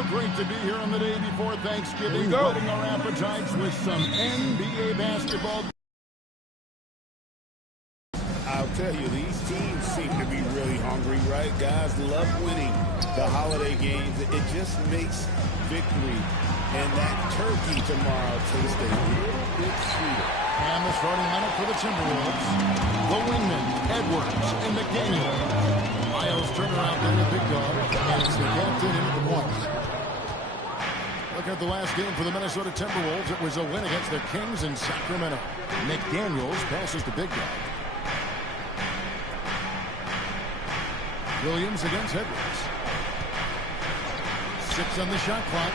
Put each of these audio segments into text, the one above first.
So great to be here on the day before Thanksgiving, whetting our appetites with some NBA basketball. I'll tell you, these teams seem to be really hungry, right? Guys love winning the holiday games. It just makes victory and that turkey tomorrow taste a little bit sweeter. And the starting lineup for the Timberwolves. The wingmen, Edwards and McDaniel. Miles Turner out there, the big dog, and it's the captain into the point. Look at the last game for the Minnesota Timberwolves. It was a win against the Kings in Sacramento. McDaniels passes the big dog. Williams against Edwards. 6 on the shot clock.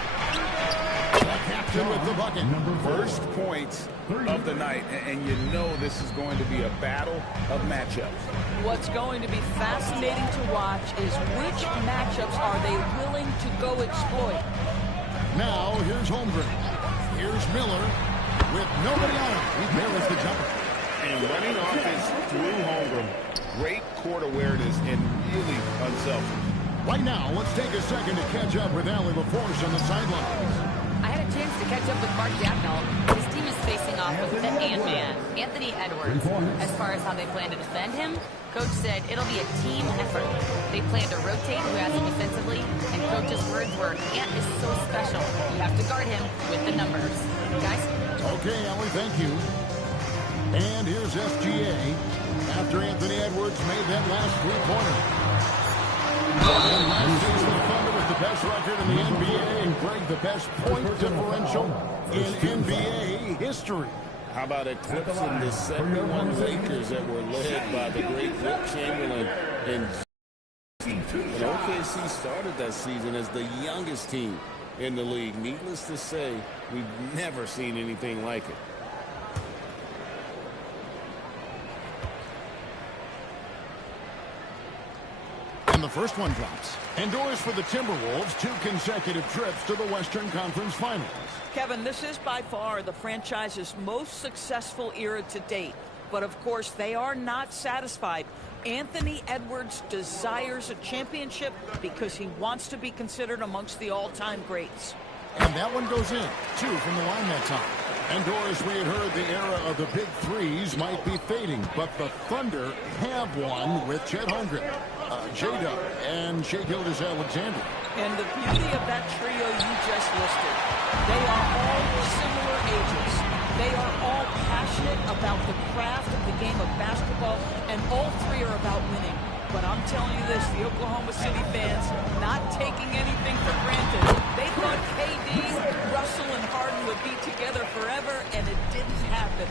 The captain with the bucket. First points of the night, and you know this is going to be a battle of matchups. What's going to be fascinating to watch is which matchups are they willing to go exploit. Now here's Holmgren. Here's Miller with nobody on him. He barrels the jumper. And running offense through Holmgren. Great court awareness and really unselfish. Right now, let's take a second to catch up with Allie LaForce on the sidelines. I had a chance to catch up with Mark Dagnall. His team is facing off with the Ant-Man, Anthony Edwards. As far as how they plan to defend him, Coach said it'll be a team effort. They plan to rotate who has him defensively, and Coach's words were, Ant is so special. You have to guard him with the numbers. Guys? Okay, Allie, thank you. And here's SGA after Anthony Edwards made that last three-pointer. And last season, the Thunder with the best record in the NBA, and Greg, the best point differential in NBA history. How about eclipsing the 71 Lakers that were led by the great Wilt Chamberlain and OKC started that season as the youngest team in the league. Needless to say, we've never seen anything like it. And the first one drops. Indoors for the Timberwolves, 2 consecutive trips to the Western Conference Finals. Kevin, this is by far the franchise's most successful era to date. But of course, they are not satisfied. Anthony Edwards desires a championship because he wants to be considered amongst the all-time greats. And that one goes in. 2 from the line that time. And Doris, we had heard the era of the big threes might be fading, but the Thunder have one with Chet Holmgren, J-Dub, and Shai Gilgeous-Alexander. And the beauty of that trio you just listed, they are all similar ages. They are all passionate about the craft of the game of basketball, and all 3 are about winning. But I'm telling you this, the Oklahoma City fans not taking anything for granted. They thought KD, Russell, and Harden would be together forever, and it didn't happen.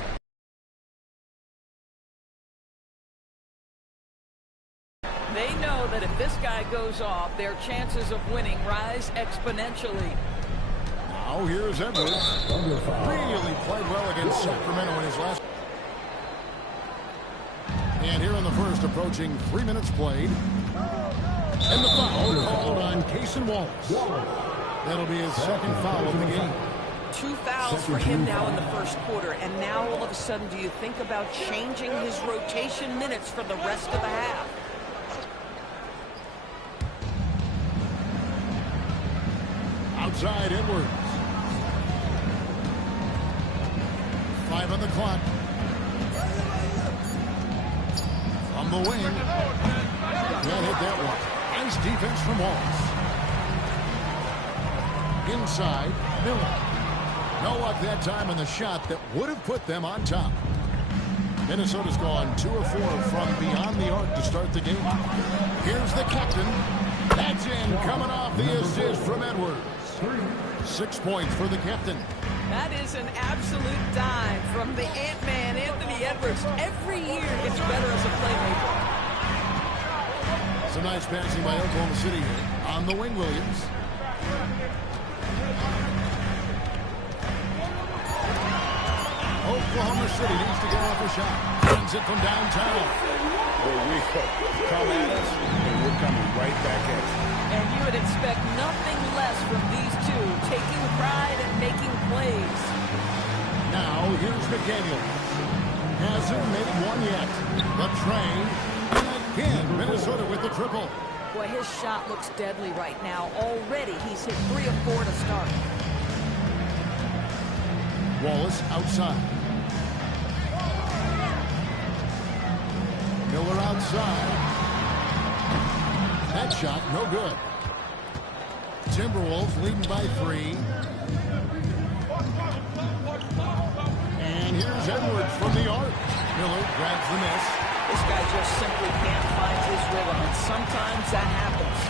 They know that if this guy goes off, their chances of winning rise exponentially. Now here's Edwards. Really played well against Sacramento in his last. And here in the first, approaching 3 minutes played. And the foul called on Cason Wallace. That'll be his second foul of the game. 2 fouls for him now in the first quarter. And now all of a sudden, do you think about changing his rotation minutes for the rest of the half? Outside Edwards. 5 on the clock. From the wing. Can't hit that one. Nice defense from Wallace. Inside, Miller. No luck that time in the shot that would have put them on top. Minnesota's gone 2 of 4 from beyond the arc to start the game. Here's the captain. That's in, coming off the assist from Edwards. 6 points for the captain. That is an absolute dime from the Ant-Man, Anthony Edwards. Every year gets better as a playmaker. Some nice passing by Oklahoma City here. On the wing, Williams. Oklahoma City needs to get off a shot. Sends it from downtown. There we go. Come at us, and we're coming right back at you. And you would expect nothing less from these two, taking pride and making plays. Now, here's McDaniel. Hasn't made one yet. The train. And again, Minnesota with the triple. Boy, his shot looks deadly right now. Already, he's hit 3 of 4 to start. Wallace outside. Miller outside. That shot, no good. Timberwolves leading by 3. And here's Edwards from the arc. Miller grabs the miss. This guy just simply can't find his rhythm, and sometimes that happens.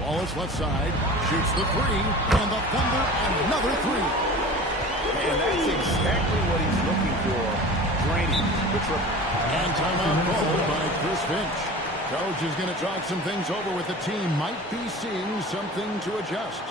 Wallace left side, shoots the 3, and the Thunder another 3. And that's exactly what he's looking for. Draining the triple. And timeout called by Chris Finch. Coach is going to talk some things over with the team. Might be seeing something to adjust.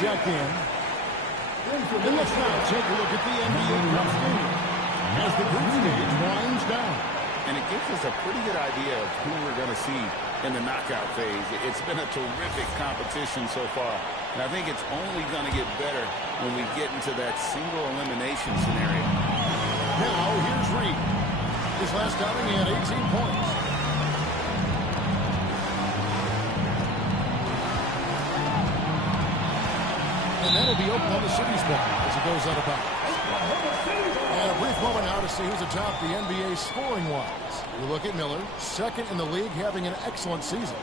Check in. And let's now take a look at the NBA Cup standings as the group stage winds down. And it gives us a pretty good idea of who we're going to see in the knockout phase. It's been a terrific competition so far. And I think it's only going to get better when we get into that single elimination scenario. Now, here's Reed. His last outing, he had 18 points. And that'll be open on the city's ball as it goes out of bounds. And a brief moment now to see who's atop the NBA scoring-wise. We look at Miller, second in the league, having an excellent season.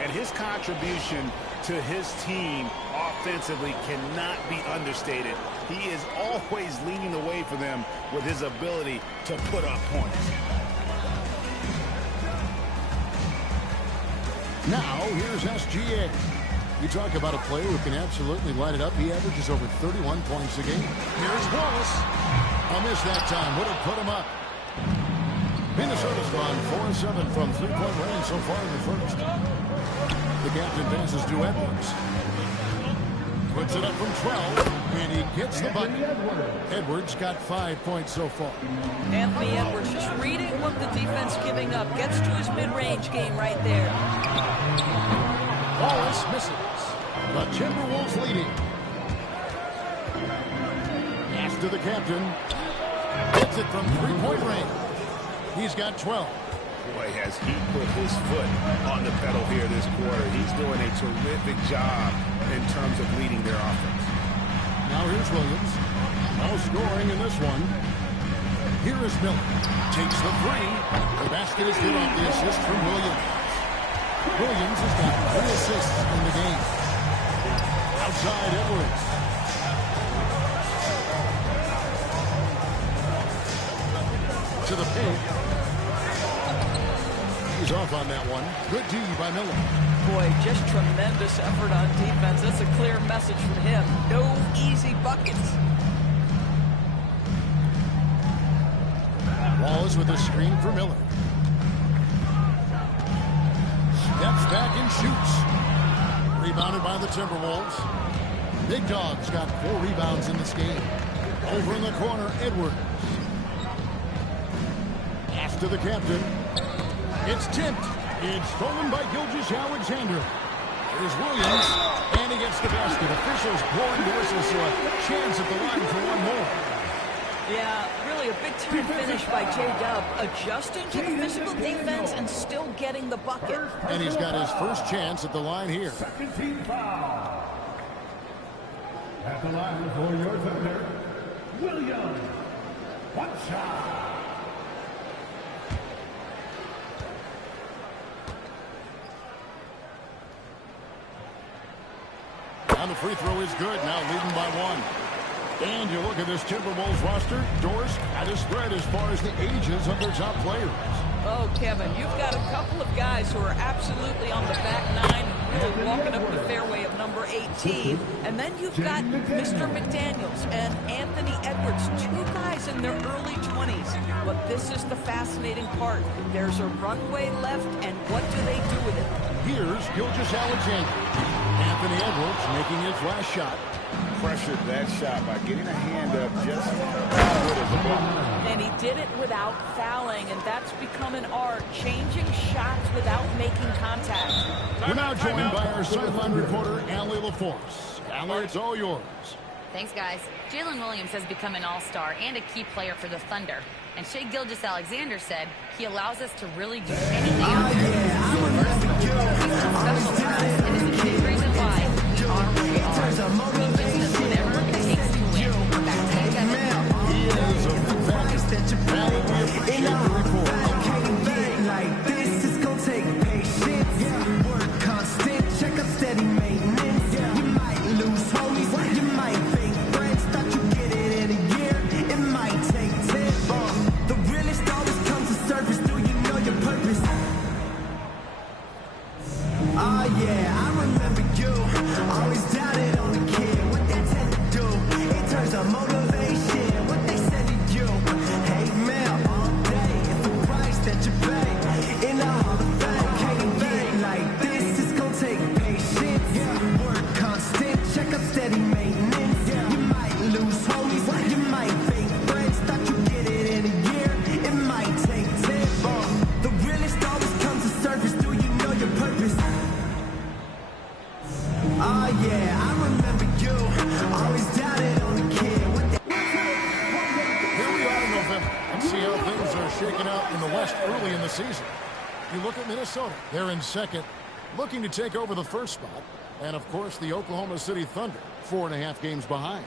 And his contribution to his team offensively cannot be understated. He is always leading the way for them with his ability to put up points. Now, here's SGA. You talk about a player who can absolutely light it up. He averages over 31 points a game. Here's Wallace. A miss that time. Would have put him up. Minnesota's gone 4-7 from three-point range so far in the first. The captain passes to Edwards. Puts it up from 12, and he gets the bucket. Edwards got 5 points so far. Anthony Edwards just reading what the defense giving up. Gets to his mid-range game right there. Wallace misses. The Timberwolves leading. Pass to the captain. Hits it from three-point range. He's got 12. Boy, has he put his foot on the pedal here this quarter. He's doing a terrific job in terms of leading their offense. Now here's Williams. No scoring in this one. Here is Miller. Takes the three. The basket is good off the assist from Williams. Williams has got 3 assists in the game. Outside Edwards. To the paint. He's off on that one. Good D by Miller. Boy, just tremendous effort on defense. That's a clear message from him. No easy buckets. Wallace with a screen for Miller. Steps back and shoots. Rebounded by the Timberwolves. Big Dog's got 4 rebounds in this game. Over in the corner, Edwards. Pass to the captain. It's tipped. It's stolen by Gilgeous-Alexander. There's Williams, and he gets the basket. Officials blowing the whistle, so a chance at the line for one more. Yeah, really really a big-time finish by J-Dub, adjusting to the physical defense and still getting the bucket. And he's got his first chance at the line here. Second team foul. At the line for your Thunder, William Watcha. And the free throw is good, now leading by 1. And you look at this Timberwolves roster, doors at a spread as far as the ages of their top players. Oh, Kevin, you've got a couple of guys who are absolutely on the back nine, really walking up the fairway of number 18. And then you've got Mr. McDaniels and Anthony Edwards, two guys in their early 20s. But this is the fascinating part. There's a runway left, and what do they do with it? Here's Gilgeous-Alexander. Anthony Edwards making his last shot. Pressured that shot by getting a hand up just as good as a block. And he did it without fouling, and that's become an art, changing shots without making contact. We're now joined by our sideline reporter, Allie LaForce. Allie, it's all yours. Thanks, guys. Jalen Williams has become an all-star and a key player for the Thunder. And Shai Gilgeous-Alexander said he allows us to really do anything out there. He's special for us, and is a big reason why we are where we are. He just does whatever it takes to win. Back to you, Kevin. He is a fantastic talent. We appreciate the report. Like this is gonna take patience. Work constant, check up steady maintenance. You might lose homies, you might fake friends. Thought you get it in a year, it might take 10. The realest always comes to surface. Do you know your purpose? Oh yeah, I remember you. Always doubted on the kid. What they tend to do in terms of motivation. What they said to you. Hate mail all day. It's the price that you pay. In the Hall of Fame, can't get like this. It's gonna take patience. Work constant, check up steady maintenance. You might lose homies, you might fake friends. Thought you get it in a year, it might take 10. The realest always comes to surface. Do you know your purpose? Oh yeah, I remember you. Always doubted on the kid. What they Here we are in November. Let's see how things are shaking out in the West early in the season. You look at Minnesota. They're in second, looking to take over the first spot. And, of course, the Oklahoma City Thunder, 4.5 games behind.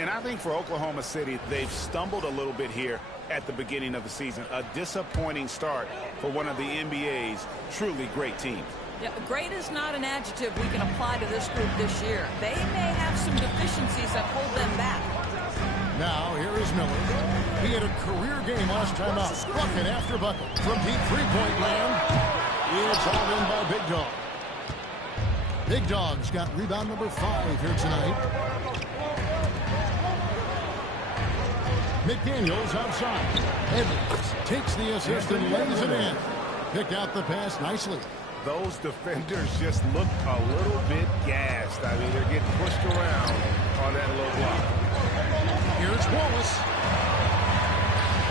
And I think for Oklahoma City, they've stumbled a little bit here at the beginning of the season. A disappointing start for one of the NBA's truly great teams. Yeah, great is not an adjective we can apply to this group this year. They may have some deficiencies that hold them back. Now, here is Miller. He had a career game last time out. Bucket after bucket from deep three-point land. It's all in by Big Dog. Big Dog's got rebound number 5 here tonight. McDaniels outside. Edwards takes the assist and lays it in. Picked out the pass nicely. Those defenders just look a little bit gassed. I mean, they're getting pushed around on that low block. Here's Wallace.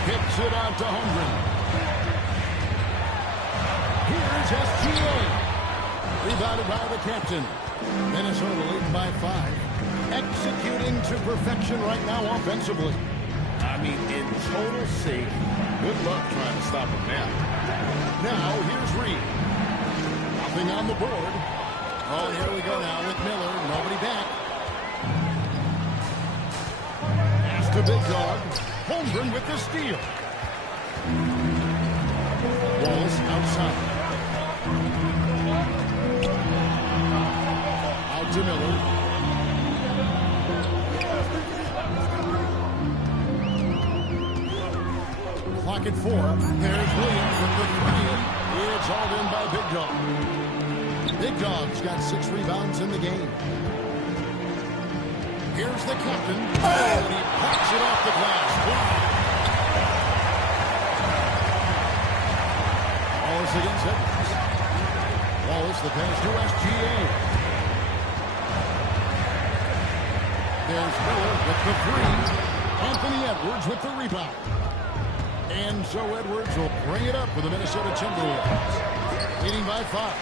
Kicks it out to Holmgren. Here's SGA. Rebounded by the captain. Minnesota leading by 5. Executing to perfection right now offensively. I mean, in total sync. Good luck trying to stop him now. Now, here's Reed. Nothing on the board. Oh, here we go now with Miller. Nobody back. Pass to Big Dog. Holmgren with the steal. Wallace outside. Out to Miller. Clock at 4. There's Williams with the 3. It's all in by Big Dog. Big Dog's got 6 rebounds in the game. Here's the captain. Oh, and he pops it off the glass. Wow. Wallace against Edwards. Wallace the pass to SGA. There's Miller with the 3. Anthony Edwards with the rebound. And so Edwards will bring it up for the Minnesota Timberwolves. Leading by 5.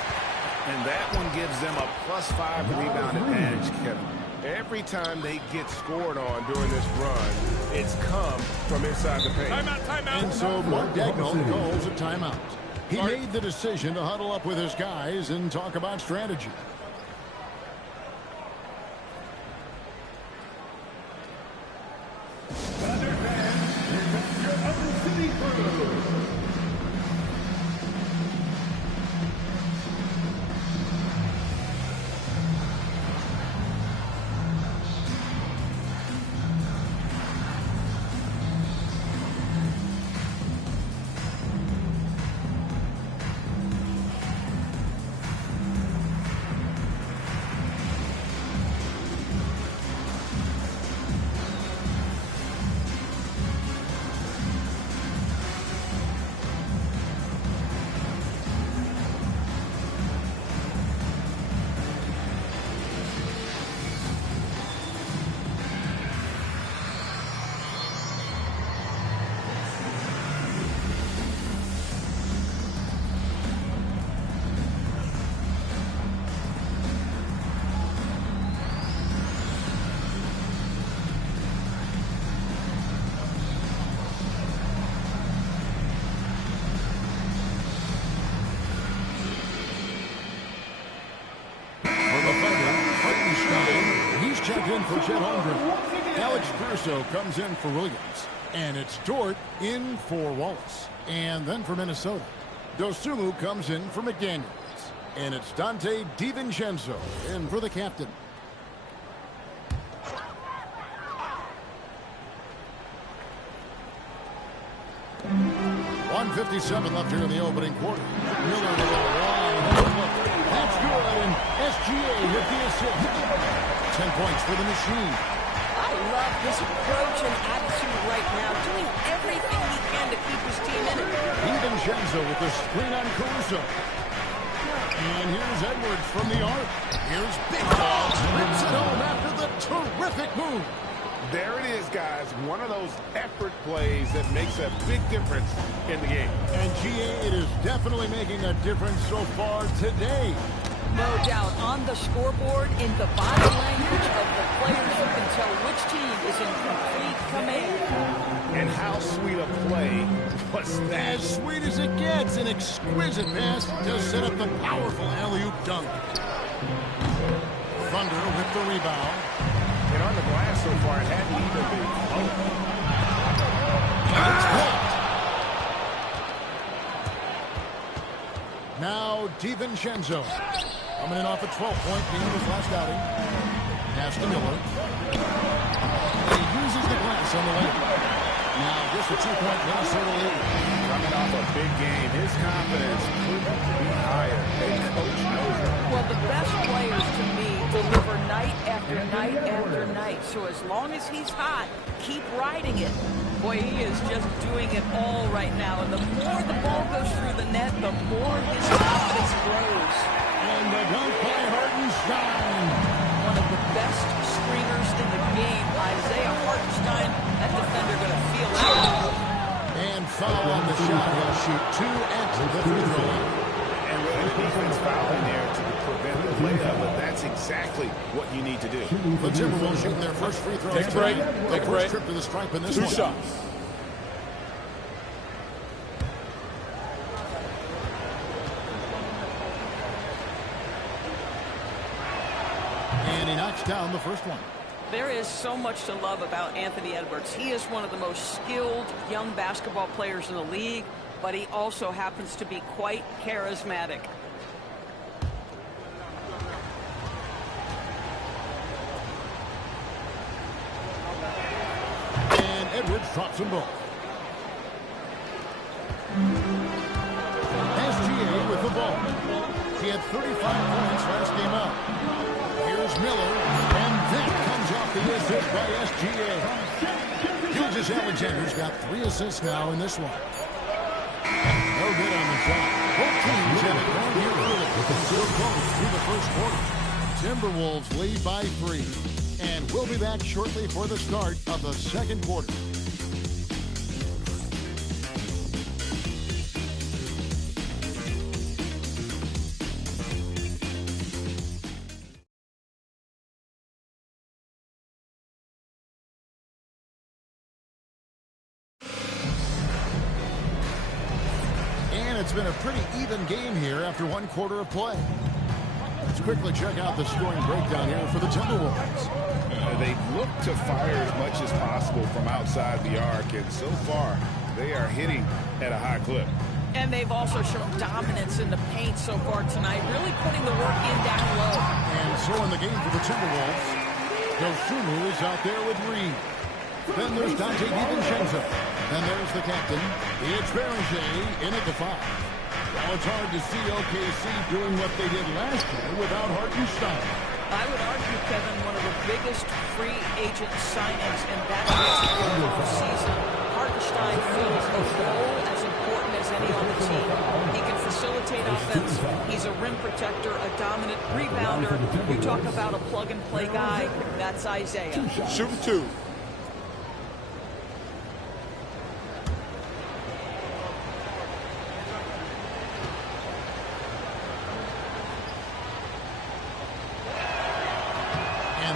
And that one gives them a +5 rebound advantage, Kevin. Every time they get scored on during this run, it's come from inside the paint. Timeout, timeout. And so Mark Daigneault calls a timeout. He made the decision to huddle up with his guys and talk about strategy. Thunder fans, here comes your Upper City crew. In for Chet Holmgren. Alex Caruso comes in for Williams. And it's Dort in for Wallace. And then for Minnesota, Dosunmu comes in for McDaniels. And it's Dante DiVincenzo in for the captain. .157 left here in the opening quarter. Miller with a wide. That's good. And SGA with the assist. 10 points for the machine. I love his approach and attitude right now, doing everything he can to keep his team in it. DiVincenzo with the screen on Caruso. And here's Edwards from the arc. Here's Big Dog. Rips it home after the terrific move. There it is, guys. One of those effort plays that makes a big difference in the game. And GA, it is definitely making a difference so far today. No doubt. On the scoreboard, in the body language of the players, you can tell which team is in complete command. And how sweet a play was that? As sweet as it gets, an exquisite pass to set up the powerful alley-oop dunk. Thunder with the rebound. And on the glass so far, it hadn't even been close. It's blocked. Now DiVincenzo coming in off a 12-point game in his last outing. Pass to Miller. He uses the glass on the lane. Now just a 2-point Minnesota lead. Coming off a big game, his confidence couldn't be higher. And coach knows it. Well, the best players to me deliver night after night after night. So as long as he's hot, keep riding it. Boy, he is just doing it all right now. And the more the ball goes through the net, the more his confidence grows. And the dunk by Hartenstein. One of the best screeners in the game, Isaiah Hartenstein. That defender going to feel out. And foul on the shot. He'll shoot 2 at the free throw line. And really the defense fouling there to prevent the layup, but that's exactly what you need to do. The Timberwolves shooting their first free throws. Take a break. tonight. Take a The break. first trip to the stripe in this 2 one. shots. And he knocks down the first one. There is so much to love about Anthony Edwards. He is one of the most skilled young basketball players in the league, but he also happens to be quite charismatic. And Edwards drops them both. SGA with the ball. He had 35 points last game out. Here's Miller, and that comes off the assist by SGA. Gilgeous Alexander's got 3 assists now in this one. No good on the shot. Both teams have it going here early. Still close through the first quarter. Timberwolves lead by 3. And we'll be back shortly for the start of the second quarter. it's been a pretty even game here after one quarter of play. Let's quickly check out the scoring breakdown here for the Timberwolves. They've looked to fire as much as possible from outside the arc, and so far they are hitting at a high clip. And they've also shown dominance in the paint so far tonight, really putting the work in down low. And so in the game for the Timberwolves, Dosunmu is out there with Reed. Then there's Dante DiVincenzo. And there's the captain. It's Berger in at the 5. Well, it's hard to see OKC doing what they did last year without Hartenstein. I would argue, Kevin, one of the biggest free agent signings in basketball season. Hartenstein fills a role as important as any on the team. He can facilitate offense. He's a rim protector, a dominant rebounder. You talk about a plug-and-play guy, that's Isaiah. Shoot 2.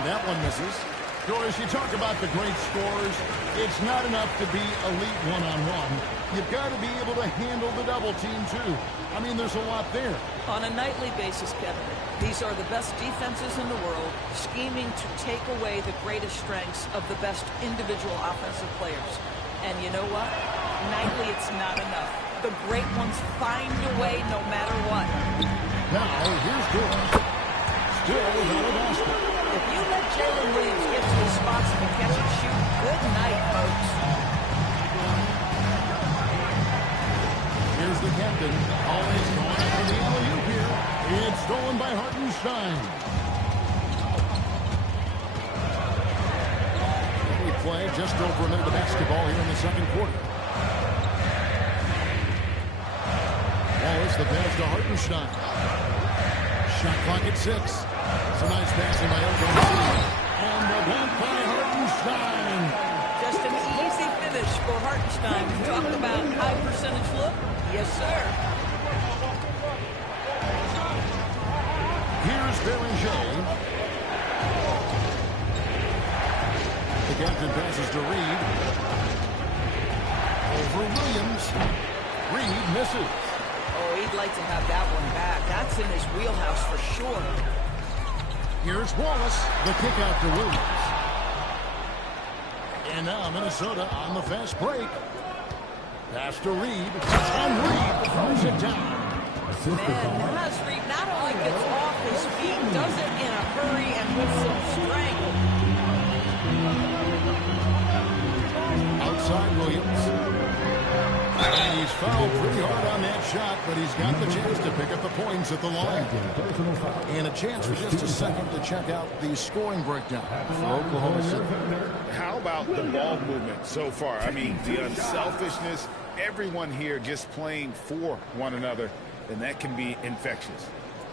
That one misses. Doris, you talk about the great scores. It's not enough to be elite one-on-one. You've got to be able to handle the double team, too. I mean, there's a lot there. On a nightly basis, Kevin, these are the best defenses in the world, scheming to take away the greatest strengths of the best individual offensive players. And you know what? Nightly, it's not enough. The great ones find a way no matter what. Now, here's Doris. Still without a basket. If you let Jalen Williams get to his spots and catch and shoot, good night, folks. Here's the captain. Always going for the alley-oop here. It's stolen by Hartenstein. We play just over a minute of basketball here in the second quarter. Wallace, the pass to Hartenstein. Shot clock at 6. It's a nice passing by OKC. And the dunk by Hartenstein. Just an easy finish for Hartenstein. We talked about high percentage look. Yes, sir. Here's Berger. The captain passes to Reed. Over Williams. Reed misses. Oh, he'd like to have that one back. That's in his wheelhouse for sure. Here's Wallace. The kick out to Williams. And now Minnesota on the fast break. Pass to Reed. And Reed throws it down. Man, Naz Reed not only gets off his feet, does it in a hurry and with some strength. Outside Williams. And he's fouled pretty hard on that shot, but he's got the chance to pick up the points at the line. And a chance for just a second to check out the scoring breakdown for Oklahoma City. How about the ball movement so far? I mean, the unselfishness, everyone here just playing for one another, and that can be infectious.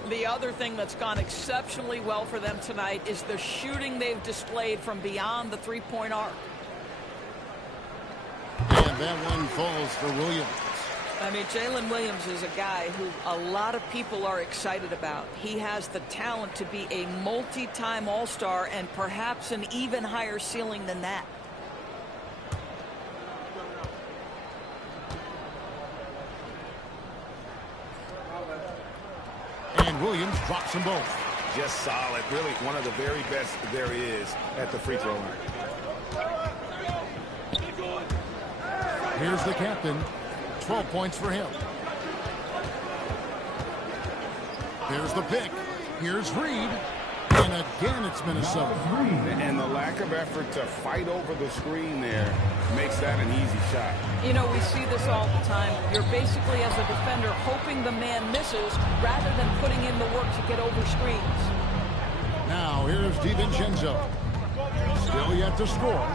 The other thing that's gone exceptionally well for them tonight is the shooting they've displayed from beyond the three-point arc. And that one falls for Williams. I mean, Jalen Williams is a guy who a lot of people are excited about. He has the talent to be a multi-time All-Star and perhaps an even higher ceiling than that. And Williams drops them both. Just solid. Really one of the very best there is at the free throw line. Here's the captain. 12 points for him. There's the pick. Here's Reed. And again, it's Minnesota. And the lack of effort to fight over the screen there makes that an easy shot. You know, we see this all the time. You're basically, as a defender, hoping the man misses rather than putting in the work to get over screens. Now, here's DiVincenzo. Still yet to score.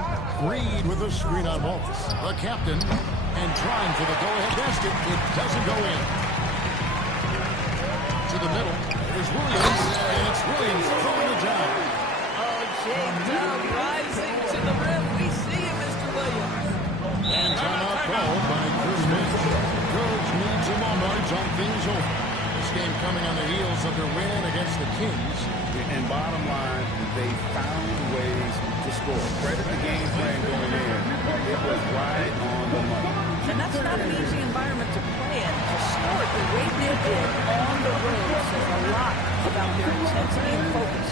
Reed with a screen on Wallace. The captain. And trying for the go-ahead basket. It doesn't go in. To the middle. There's Williams. And it's Williams throwing it down. Oh, J-Dub rising to the rim. We see you, Mr. Williams. And timeout called by Chris Finch. Coach needs a moment to talk things over. This game coming on the heels of their win against the Kings. And bottom line, they found ways to score. Credit the game plan going in. It was right on the money. And that's not an easy environment to play in. To start the way they did on the road says a lot about their intensity and focus.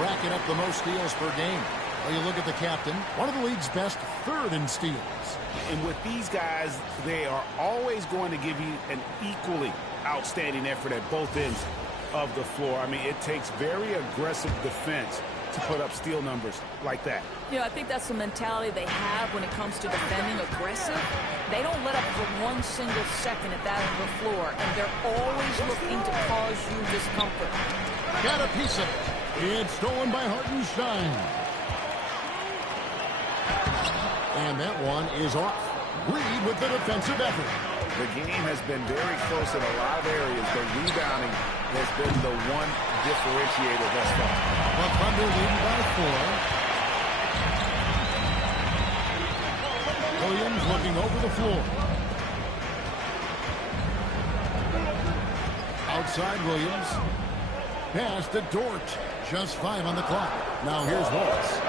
Racking up the most steals per game. Well, you look at the captain, one of the league's best, third in steals. And with these guys, they are always going to give you an equally outstanding effort at both ends of the floor. I mean, it takes very aggressive defense to put up steal numbers like that. I think that's the mentality they have when it comes to defending aggressive. They don't let up for one single second at that end of the floor, and they're always looking to cause you discomfort. Got a piece of it. It's stolen by Hartenstein. And that one is off. Reed with the defensive effort. The game has been very close in a lot of areas, but rebounding has been the one differentiator thus far. The Thunder lead by 4. Williams looking over the floor. Outside Williams. Pass to Dort. Just 5 on the clock. Now here's Wallace.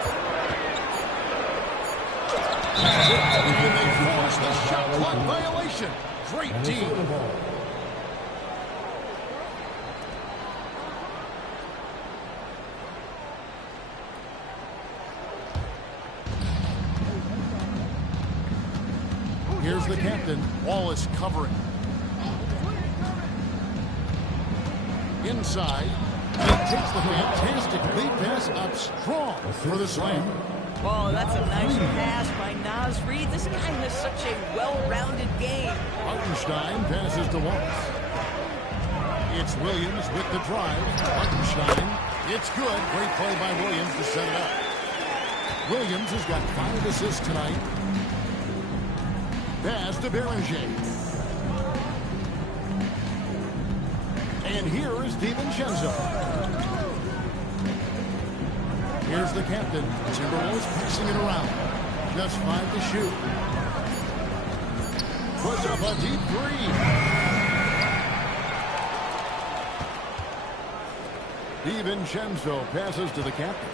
And they force the shot clock violation. Great team. Here's the captain. Wallace covering. Inside. He takes the fantastic lead pass up strong for the slam. Oh, that's a nice pass by Naz Reid. This guy has such a well-rounded game. Hartenstein passes to Wallace. It's Williams with the drive. Hartenstein. It's good. Great play by Williams to set it up. Williams has got 5 assists tonight. Pass to Beringer. And here is DiVincenzo. Here's the captain. Timberwolves passing it around. Just 5 to shoot. Puts up a deep 3. DiVincenzo passes to the captain.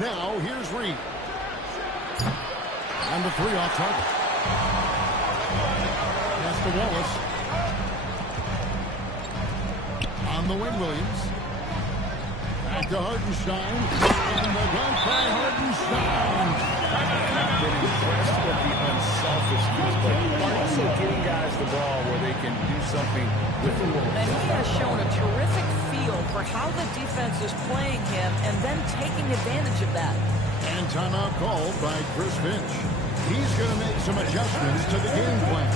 Now here's Reed. And the 3 off target. Pass to Wallace. On the wing, Williams. Back to Hartenstein. And the dunk by Hartenstein. I've been impressed with the unselfishness, but also getting guys the ball where they can do something with the ball. And he has shown a terrific feel for how the defense is playing him and then taking advantage of that. And timeout called by Chris Finch. He's going to make some adjustments to the game plan.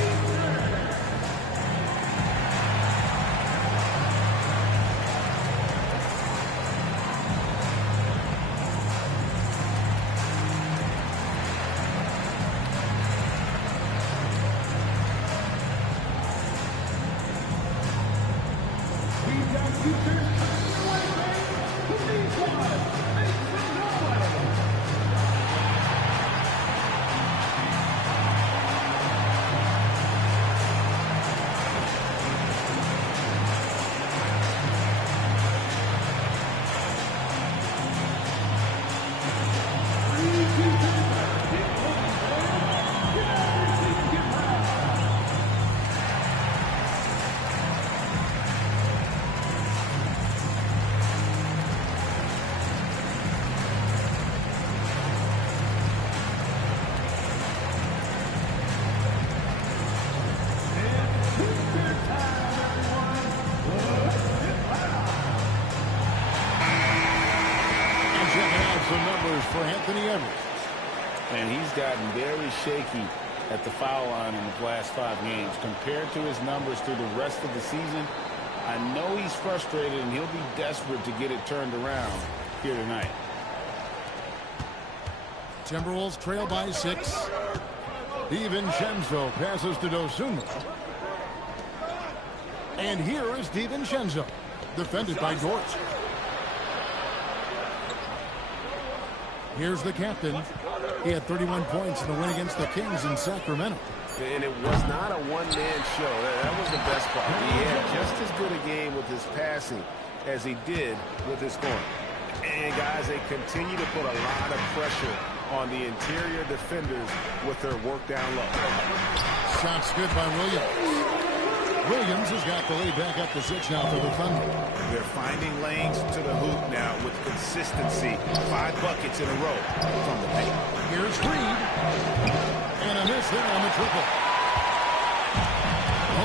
for Anthony Edwards. And he's gotten very shaky at the foul line in the last 5 games. Compared to his numbers through the rest of the season, I know he's frustrated and he'll be desperate to get it turned around here tonight. Timberwolves trail by 6. DiVincenzo passes to Dosunmu. And here is DiVincenzo, defended by Dort. Here's the captain. He had 31 points in the win against the Kings in Sacramento. And it was not a one-man show. That was the best part. He had just as good a game with his passing as he did with his scoring. And, guys, they continue to put a lot of pressure on the interior defenders with their work down low. Shots good by Williams. Williams has got the lead back up to 6 now for the Thunder. They're finding lanes to the hoop now with consistency. 5 buckets in a row from the paint. Here's Reed. And a miss there on the triple.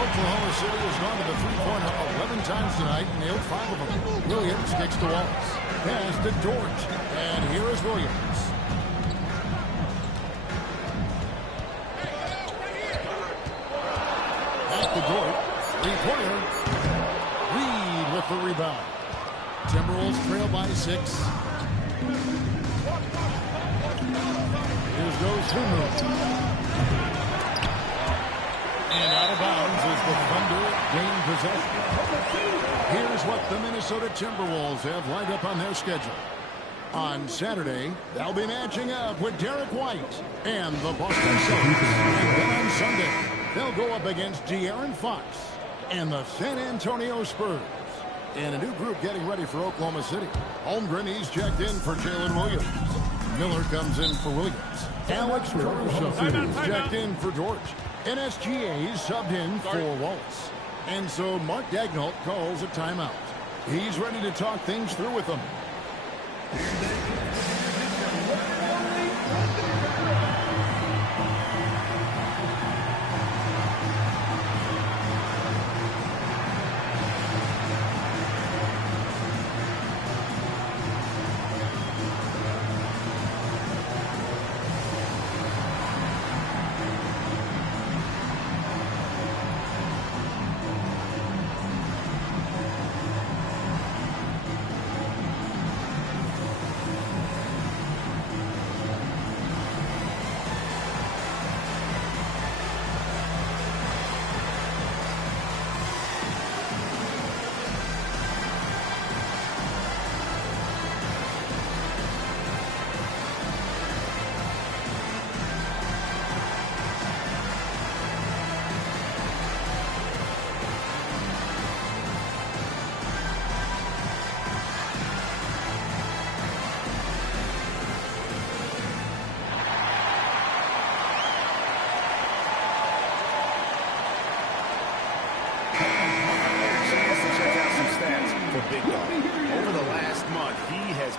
Oklahoma City has gone to the three-pointer 11 times tonight and nailed 5 of them. Williams kicks to Wallace. Pass to Dort. And here is Williams. Back to Dort. Three-pointer. Reed with the rebound. Timberwolves trail by 6. Here's Dosunmu. And out of bounds as the Thunder gain possession. Here's what the Minnesota Timberwolves have lined up on their schedule. On Saturday, they'll be matching up with Derek White and the Boston Celtics. And then on Sunday, they'll go up against De'Aaron Fox and the San Antonio Spurs. And a new group getting ready for Oklahoma City. Holmgren, he's checked in for Jalen Williams. Miller comes in for Williams. Alex Caruso is checked in for George. And SGA subbed in for Wallace. And so Mark Daigneault calls a timeout. He's ready to talk things through with them.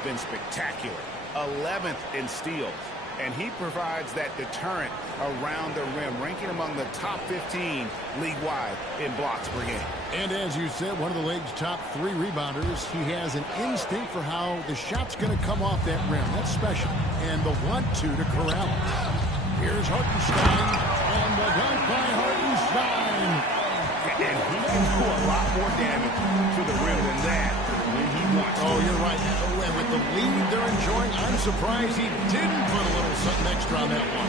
Been spectacular. 11th in steals, and he provides that deterrent around the rim, ranking among the top 15 league-wide in blocks per game. And as you said, one of the league's top 3 rebounders. He has an instinct for how the shot's going to come off that rim. That's special. And the want-to corral it. Here's Hartenstein, and the dunk by Hartenstein. And he can do a lot more damage to the rim than that when he wants to. Oh, you're right. And with the lead they're enjoying, I'm surprised he didn't put a little something extra on that one.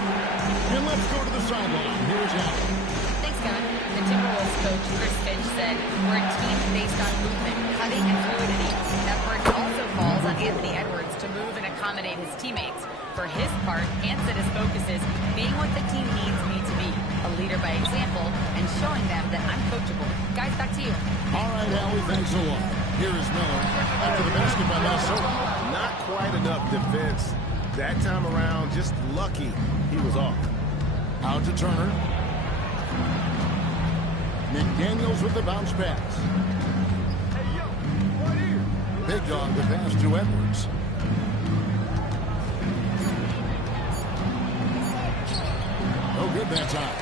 And let's go to the sideline. Here's Allen. Thanks, Kevin. The Timberwolves coach, Chris Finch, said, "We're a team based on movement, cutting, and fluidity. That word also falls on Anthony Edwards to move and accommodate his teammates. For his part, Ant said his focus is being what the team needs me to be, a leader by example, and showing them that I'm coachable." Guys, back to you. All right, Allie, thanks a lot. Here is Miller after the basket by Minnesota. Not quite enough defense that time around. Just lucky he was off. Out to Turner. McDaniels with the bounce pass. Big Dog the pass to Edwards. No good that time.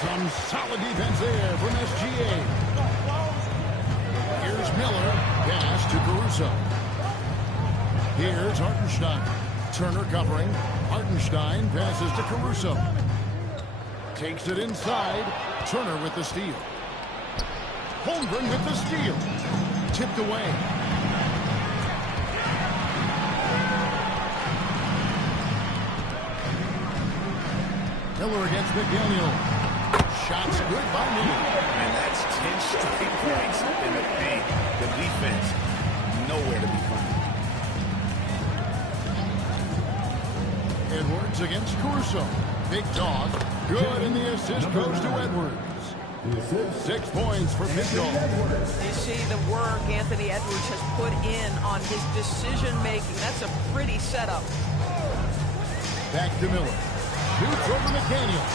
Some solid defense there from SGA. Here's Miller. Pass to Caruso. Here's Hartenstein. Turner covering. Hartenstein passes to Caruso. Takes it inside. Turner with the steal. Holmgren with the steal. Tipped away. Miller against McDaniel. Shots good by Miller. And that's 10 straight points in the paint. The defense, nowhere to be found. Edwards against Caruso. Big dog. Good, and the assist goes to Edwards. 6 points for Big Dog. You see the work Anthony Edwards has put in on his decision-making. That's a pretty setup. Back to Miller. Shoots over McDaniel.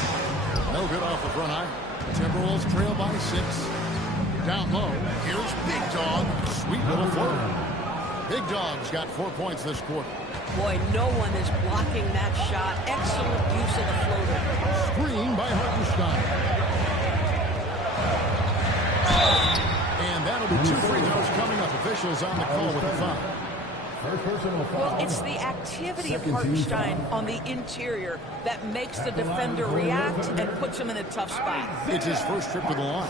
No good off the front iron. Timberwolves trail by 6. Down low. Here's Big Dog. Sweet little floater. Big Dog's got 4 points this quarter. Boy, no one is blocking that shot. Excellent use of the floater. Screen by Hartenstein. And that'll be 2 free throws coming up. Officials on the call with the foul. Well, it's the activity of Hartenstein on the interior that makes the defender react and puts him in a tough spot. It's his first trip to the line.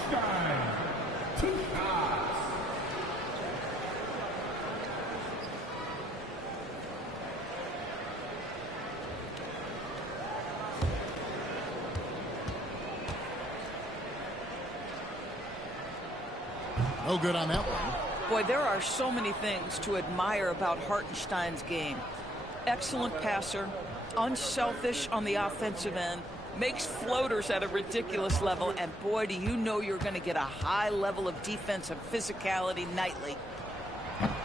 No good on that one. Boy, there are so many things to admire about Hartenstein's game. Excellent passer, unselfish on the offensive end, makes floaters at a ridiculous level, and boy, do you know you're going to get a high level of defensive physicality nightly.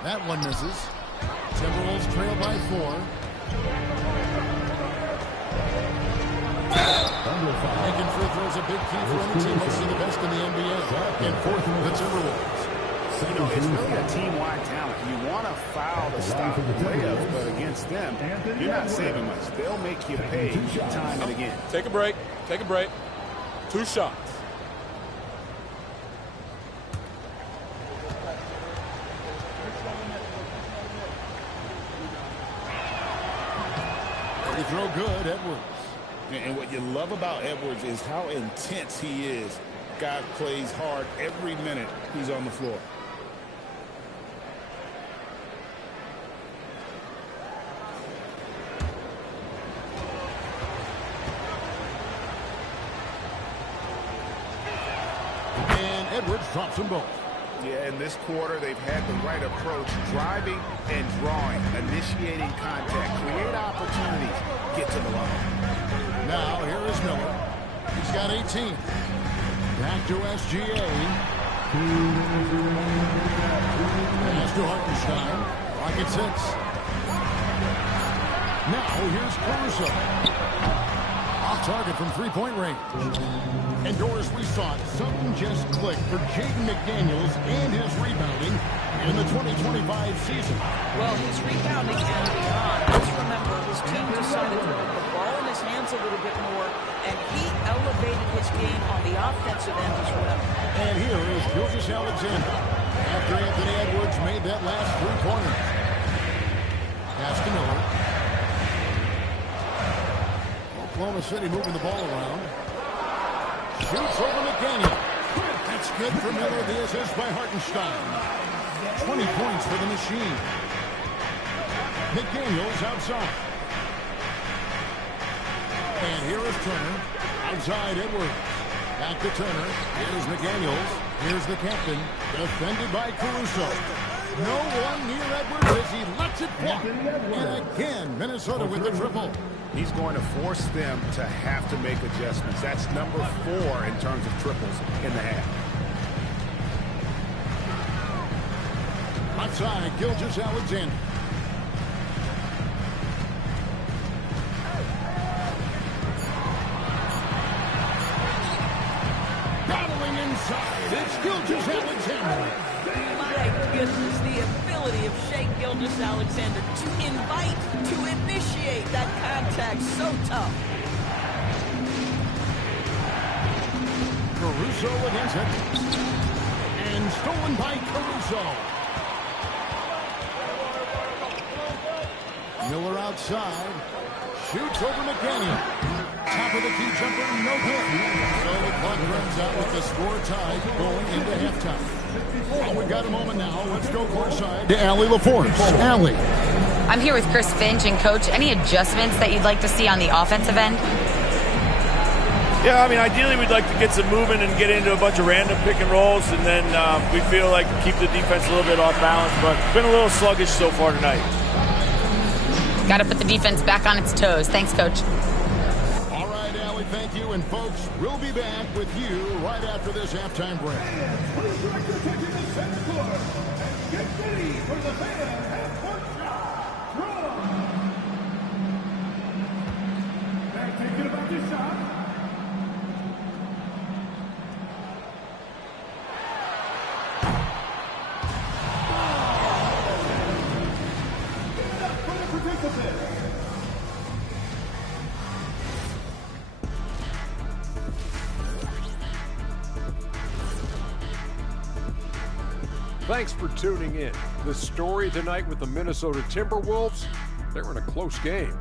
That one misses. Timberwolves trail by 4. Making free throws a big key for any team. Mostly the best in the NBA. And 4th, the Timberwolves. You know, it's really a team-wide talent. You want to foul to stop layups, but against them, you're not saving much. They'll make you pay time and again. Take a break. Take a break. 2 shots. Free throw good, Edwards. And what you love about Edwards is how intense he is. Guy plays hard every minute he's on the floor. And Edwards drops them both. Yeah, in this quarter, they've had the right approach, driving and drawing, initiating contact, create opportunities, get to the line. Now, here is Miller. He's got 18. Back to SGA. Pass to Hartenstein. Rocket 6. Now, here's Caruso. Off target from three-point range. And Doris, we saw it. Something just clicked for Jaden McDaniels and his rebounding in the 2025 season. Well, his rebounding and beyond. Let's remember, his team decided to put the ball in his hands a little bit more, and he elevated his game on the offensive end as well. And here is Gilgeous-Alexander after Anthony Edwards made that last 3 pointers. Pass to Miller. Oklahoma City moving the ball around. Shoots over McDaniel. That's good for Miller. The assist by Hartenstein. 20 points for the machine. McDaniels outside. And here is Turner. Outside Edwards. Back to Turner. Here's McDaniels. Here's the captain. Defended by Caruso. No one near Edwards as he lets it fly. And again, Minnesota with the triple. He's going to force them to have to make adjustments. That's number 4 in terms of triples in the half. Outside, Gilgeous-Alexander. Battling inside, it's Gilgeous-Alexander. My goodness, the ability of Shai Gilgeous-Alexander to invite, to initiate that contact, so tough. Caruso against it. And stolen by Caruso. Miller outside. Shoots over McDaniel. Top of the key jumper, no good. So the clock runs out with the score tied going into halftime. Well, we've got a moment now. Let's go courtside to Allie LaForce. Allie. I'm here with Chris Finch, and Coach, any adjustments that you'd like to see on the offensive end? Yeah, I mean, ideally we'd like to get some movement and get into a bunch of random pick and rolls, and then we feel like keep the defense a little bit off balance, but it's been a little sluggish so far tonight. Got to put the defense back on its toes. Thanks, Coach. All right, Allie, thank you. And, folks, we'll be back with you right after this halftime break. Please direct your attention to center court and get ready for the fan half-court shot from... Back thinking about this shot. Thanks for tuning in. The story tonight with the Minnesota Timberwolves, they're in a close game.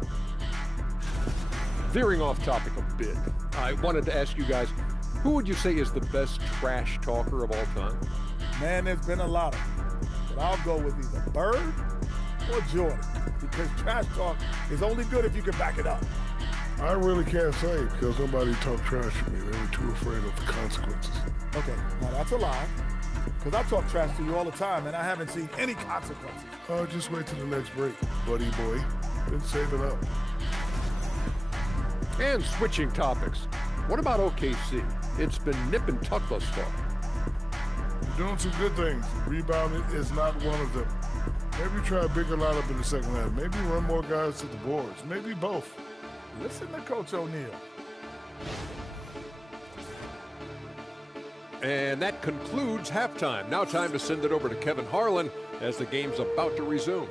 Veering off topic a bit, I wanted to ask you guys, who would you say is the best trash talker of all time? Man, there's been a lot of them, but I'll go with either Bird or Jordan, because trash talk is only good if you can back it up. I really can't say because nobody talked trash to me. They were too afraid of the consequences. Okay, now that's a lie, because I talk trash to you all the time, and I haven't seen any consequences. Oh, just wait till the next break, buddy boy. Been saving up. And switching topics, what about OKC? It's been nip and tuck thus far. You're doing some good things. Rebounding is not one of them. Maybe try a bigger lineup in the second half. Maybe run more guys to the boards. Maybe both. Listen to Coach O'Neal. And that concludes halftime. Now time to send it over to Kevin Harlan as the game's about to resume.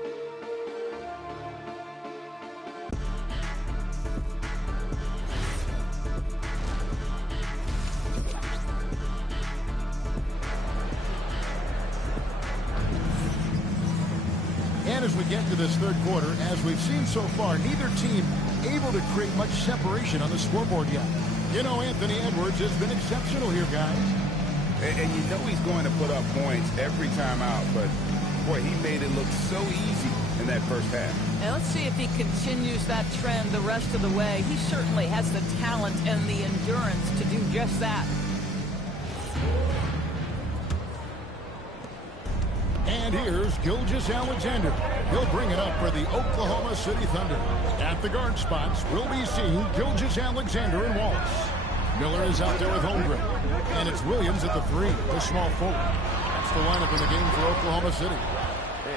And as we get to this third quarter, as we've seen so far, neither team able to create much separation on the scoreboard yet. You know, Anthony Edwards has been exceptional here, guys. And you know he's going to put up points every time out, but, boy, he made it look so easy in that first half. And let's see if he continues that trend the rest of the way. He certainly has the talent and the endurance to do just that. And here's Gilgeous-Alexander. He'll bring it up for the Oklahoma City Thunder. At the guard spots, we'll be seeing Gilgeous-Alexander and Wallace. Miller is out there with Holmgren. And it's Williams at the three, the small forward. That's the lineup in the game for Oklahoma City.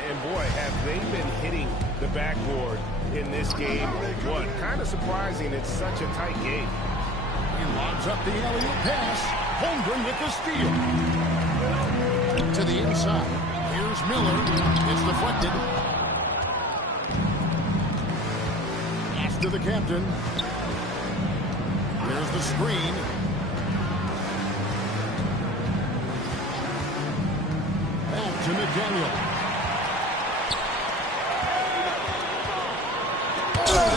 And boy, have they been hitting the backboard in this game. What? Kind of surprising. It's such a tight game. He lobs up the alley-oop pass. Holmgren with the steal. To the inside. Here's Miller. It's deflected. Pass to the captain. There's the screen. Back to McDaniel.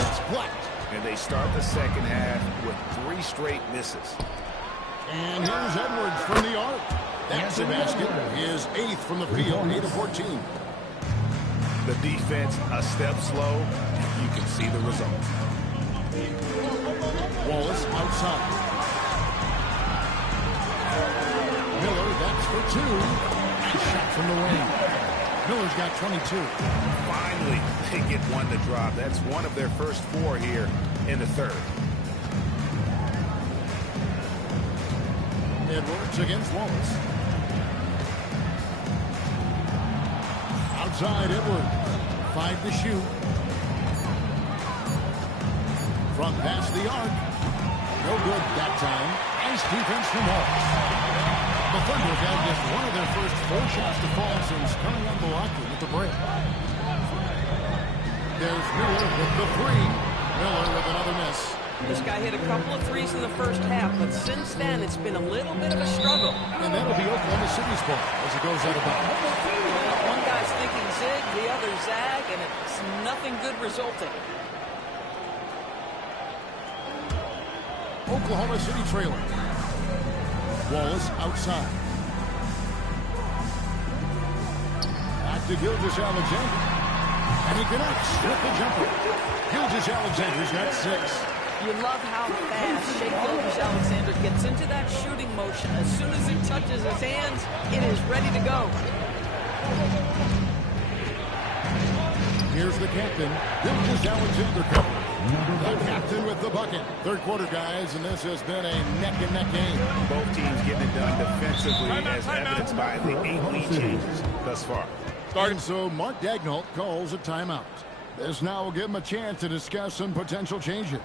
It's blocked. And they start the second half with 3 straight misses. And here's Edwards from the arc. That's a basket. His 8th from the field, 8 of 14. The defense a step slow. You can see the result. Wallace outside. Miller, that's for 2. Nice shot from the wing. Miller's got 22. Finally, they get one to drop. That's one of their first 4 here in the third. Edwards against Wallace. Outside Edwards. 5 to shoot. From past the arc. No good that time. Nice defense from Wallace. The Thunder got just one of their first 4 shots to fall since coming unblocked with the break. There's Miller with the 3. Miller with another miss. This guy hit a couple of threes in the first half, but since then it's been a little bit of a struggle. And that'll be Oklahoma City's ball as it goes out of bounds. One guy's thinking zig, the other zag, and it just nothing good resulting. Oklahoma City trailing. Wallace outside. Back to Gilgeous-Alexander. And he connects with the jumper. Gilgeous-Alexander's got 6. You love how fast Shai Gilgeous-Alexander gets into that shooting motion. As soon as he touches his hands, it is ready to go. Here's the captain, Gilgeous-Alexander cover. The captain with the bucket. Third quarter, guys, and this has been a neck-and-neck game. Both teams getting it done defensively, as evidenced by the 8 lead changes thus far. And so Mark Daigneault calls a timeout. This now will give him a chance to discuss some potential changes.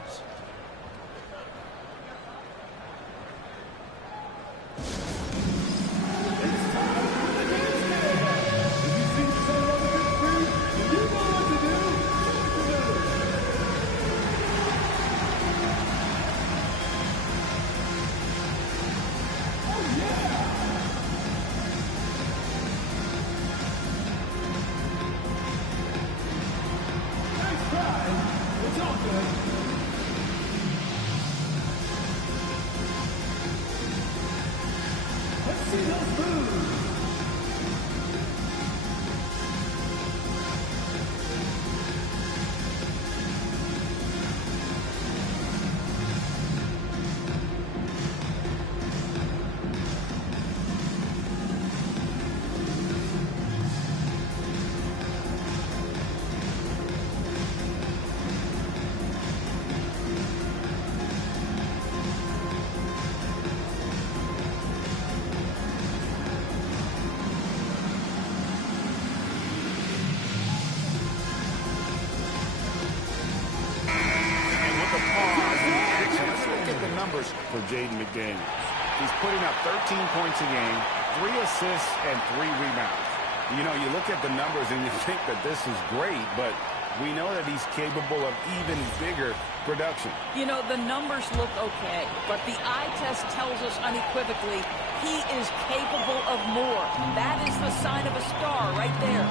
For Jaden McDaniels. He's putting up 13 points a game, 3 assists, and 3 rebounds. You know, you look at the numbers and you think that this is great, but we know that he's capable of even bigger production. You know, the numbers look okay, but the eye test tells us unequivocally he is capable of more. That is the sign of a star right there.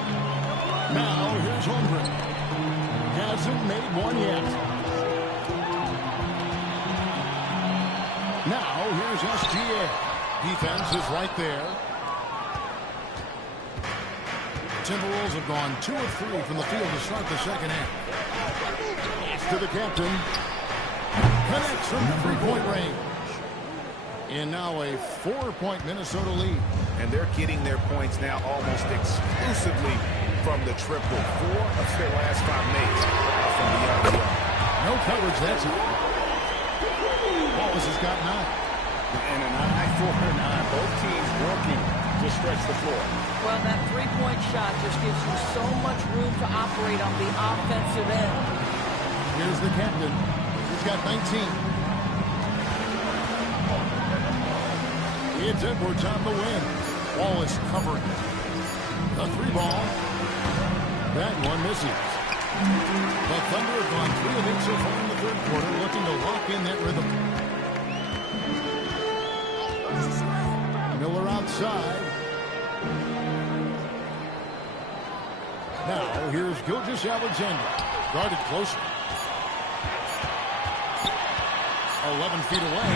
Now, here's Holmgren. Hasn't made one yet. Now, here's SGA. Defense is right there. Timberwolves have gone 2 of 3 from the field to start the second half. It's to the captain. Connects from three-point range. And now a 4-point Minnesota lead. And they're getting their points now almost exclusively from the triple. 4 of their last 5 makes from the outside. No coverage that time. Wallace has got 9. And an eye for an eye. Both teams working to stretch the floor. Well, that three-point shot just gives you so much room to operate on the offensive end. Here's the captain. He's got 19. It's Edwards on the win. Wallace covering. The 3-ball. That one misses. The Thunder have gone 3 of 8 so far in the third quarter, looking to lock in that rhythm. Miller outside. Now, here's Gilgeous-Alexander. Guarded closely. 11 feet away.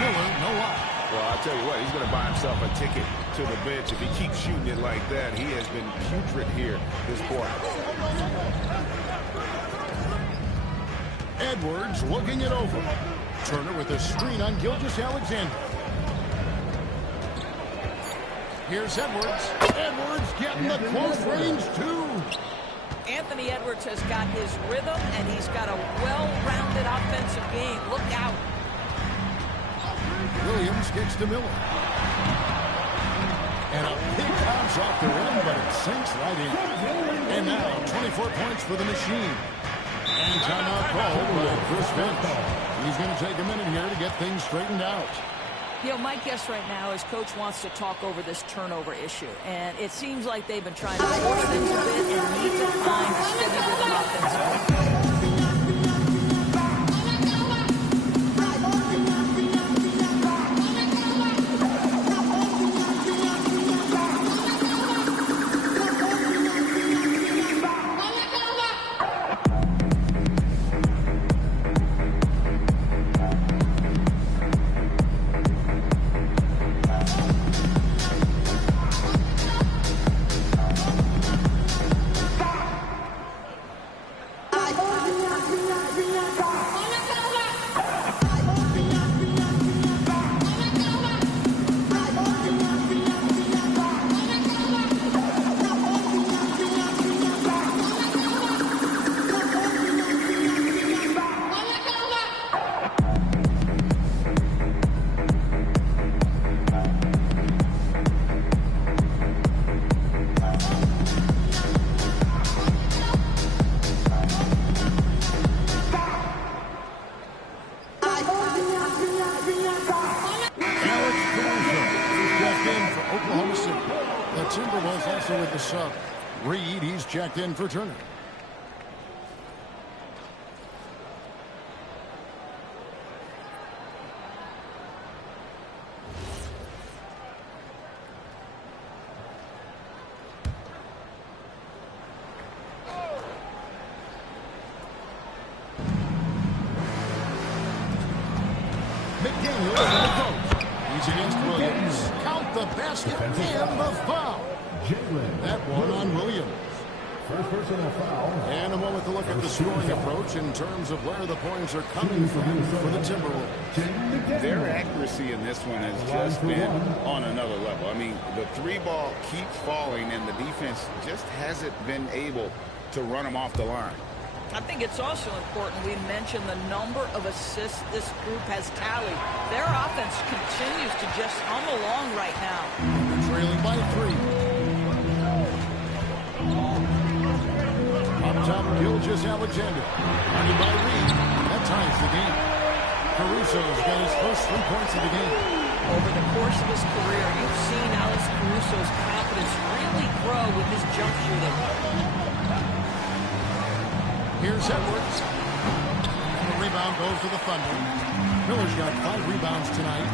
Miller, no lie. Well, I'll tell you what, he's going to buy himself a ticket to the bench. If he keeps shooting it like that, he has been putrid here this quarter. Edwards looking it over. Turner with a screen on Gilgeous-Alexander. Here's Edwards. Edwards getting the close range, too. Anthony Edwards has got his rhythm, and he's got a well-rounded offensive game. Look out. Williams kicks to Miller. And a big bounce off the rim, but it sinks right in. And now, 24 points for the machine. And timeout called by Chris Finch. He's going to take a minute here to get things straightened out. You know, my guess right now is Coach wants to talk over this turnover issue. And it seems like they've been trying to force things a bit and need to find a steady rhythm offensively. Also with the sub, Reed, he's checked in for Turner. McDaniels on the post. He's against Williams. Count the basket and the foul. That one on Williams. First personal foul. And a moment to look at the scoring approach in terms of where the points are coming from for the Timberwolves. Their accuracy in this one has just been on another level. I mean, the three ball keeps falling, and the defense just hasn't been able to run them off the line. I think it's also important we mention the number of assists this group has tallied. Their offense continues to just hum along right now. They're trailing by 3. Up top, Gilgeous-Alexander. Guarded by Reed. That ties the game. Caruso's got his first 3 points of the game. Over the course of his career, you've seen Alex Caruso's confidence really grow with his jump shooting. Here's Edwards. And the rebound goes to the Thunder. Miller's got 5 rebounds tonight.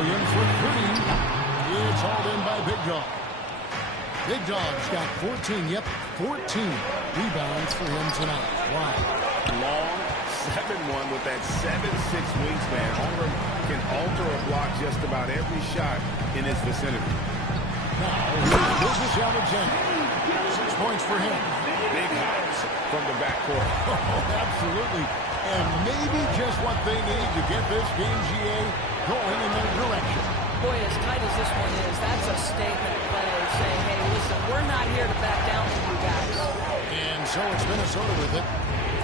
Williams with 3. It's hauled in by Big Dog. Big Dog's got 14. Yep, 14 rebounds for him tonight. Wow. Long 7-1 with that 7'6" wingspan. Holmgren can alter a block just about every shot in his vicinity. Now, here's Gilgeous-Alexander. 6 points for him. Big house from the backcourt. Oh, absolutely. And maybe just what they need to get this game, GA, going in their direction. Boy, as tight as this one is, that's a statement play saying, hey, listen, we're not here to back down from you guys. And so it's Minnesota with it,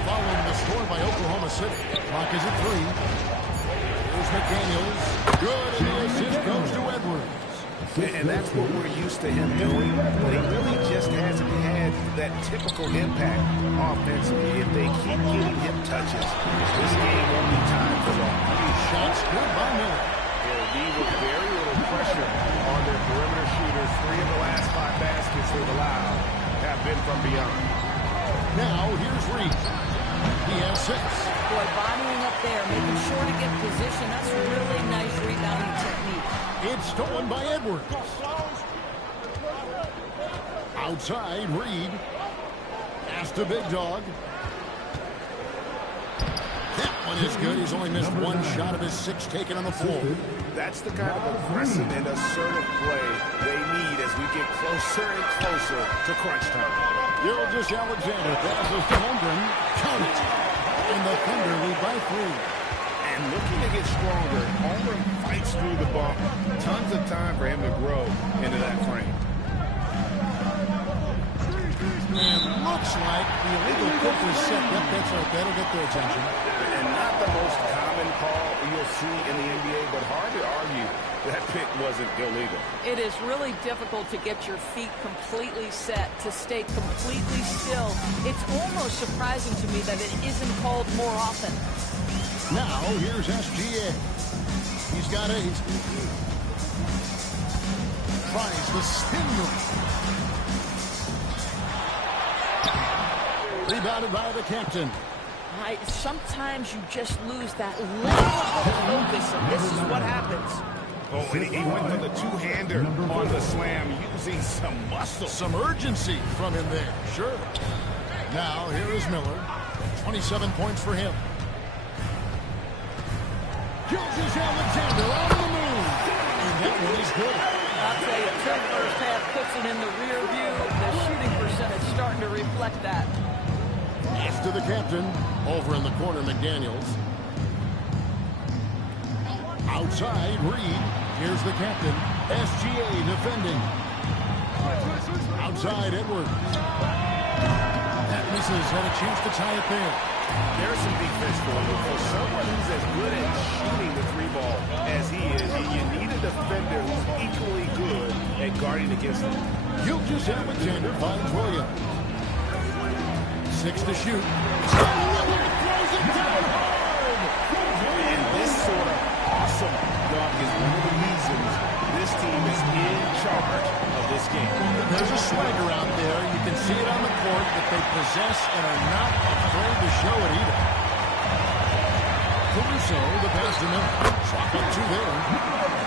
following the score by Oklahoma City. Clock is at 3. Here's McDaniels. Good, and the assist goes to Edwards. And that's what we're used to him doing, but he really just hasn't had that typical impact offensively. If they keep getting him touches, this game won't be tied for long. Shots good by Miller. They'll be with very little pressure on their perimeter shooters. 3 of the last 5 baskets they've allowed have been from beyond. Now, here's Reed. He has 6. Boy, bodying up there, making sure to get position. That's really nice rebounding technique. It's stolen by Edwards. Outside, Reed. Pass to Big Dog. That one is good. He's only missed 1 shot of his 6 taken on the floor. That's the kind of aggressive and assertive play they need as we get closer and closer to crunch time. Gilgeous-Alexander passes to Holmgren. Count it. And the Thunder lead by 3. And looking to get stronger, Holmgren fights through the bump. Tons of time for him to grow into that frame. And looks like the illegal kick was set. Yep, that's right. That'll get their attention. And not the most common call you'll see in the NBA, but hard to argue that pick wasn't illegal. It is really difficult to get your feet completely set, to stay completely still. It's almost surprising to me that it isn't called more often. Now, here's SGA. He's got 8. Tries the spin move. Rebounded by the captain. Sometimes you just lose that little of focus, and this is what happens. Oh, and he went for the 2-hander on the slam, using some muscle. Some urgency from him there, sure. Now, here is Miller. 27 points for him. Gilgeous-Alexander on the move. And that one is good. I'll tell you, until the first half puts it in the rear view, the shooting percentage starting to reflect that. Pass to the captain. Over in the corner, McDaniels. Outside, Reed. Here's the captain. SGA defending. Outside, Edwards. That misses. Had a chance to tie it there. There's some defense for him. For someone who's as good at shooting the 3-ball as he is, you need a defender who's equally good at guarding against him. Gilgeous-Alexander finds Williams. 6 to shoot. Throws it down hard. And this sort of awesome dunk is one of the reasons this team is in charge of this game. There's a swagger out there. You can see it on the court that they possess and are not afraid to show it either. Caruso, the pass to Miller. Swap up two there.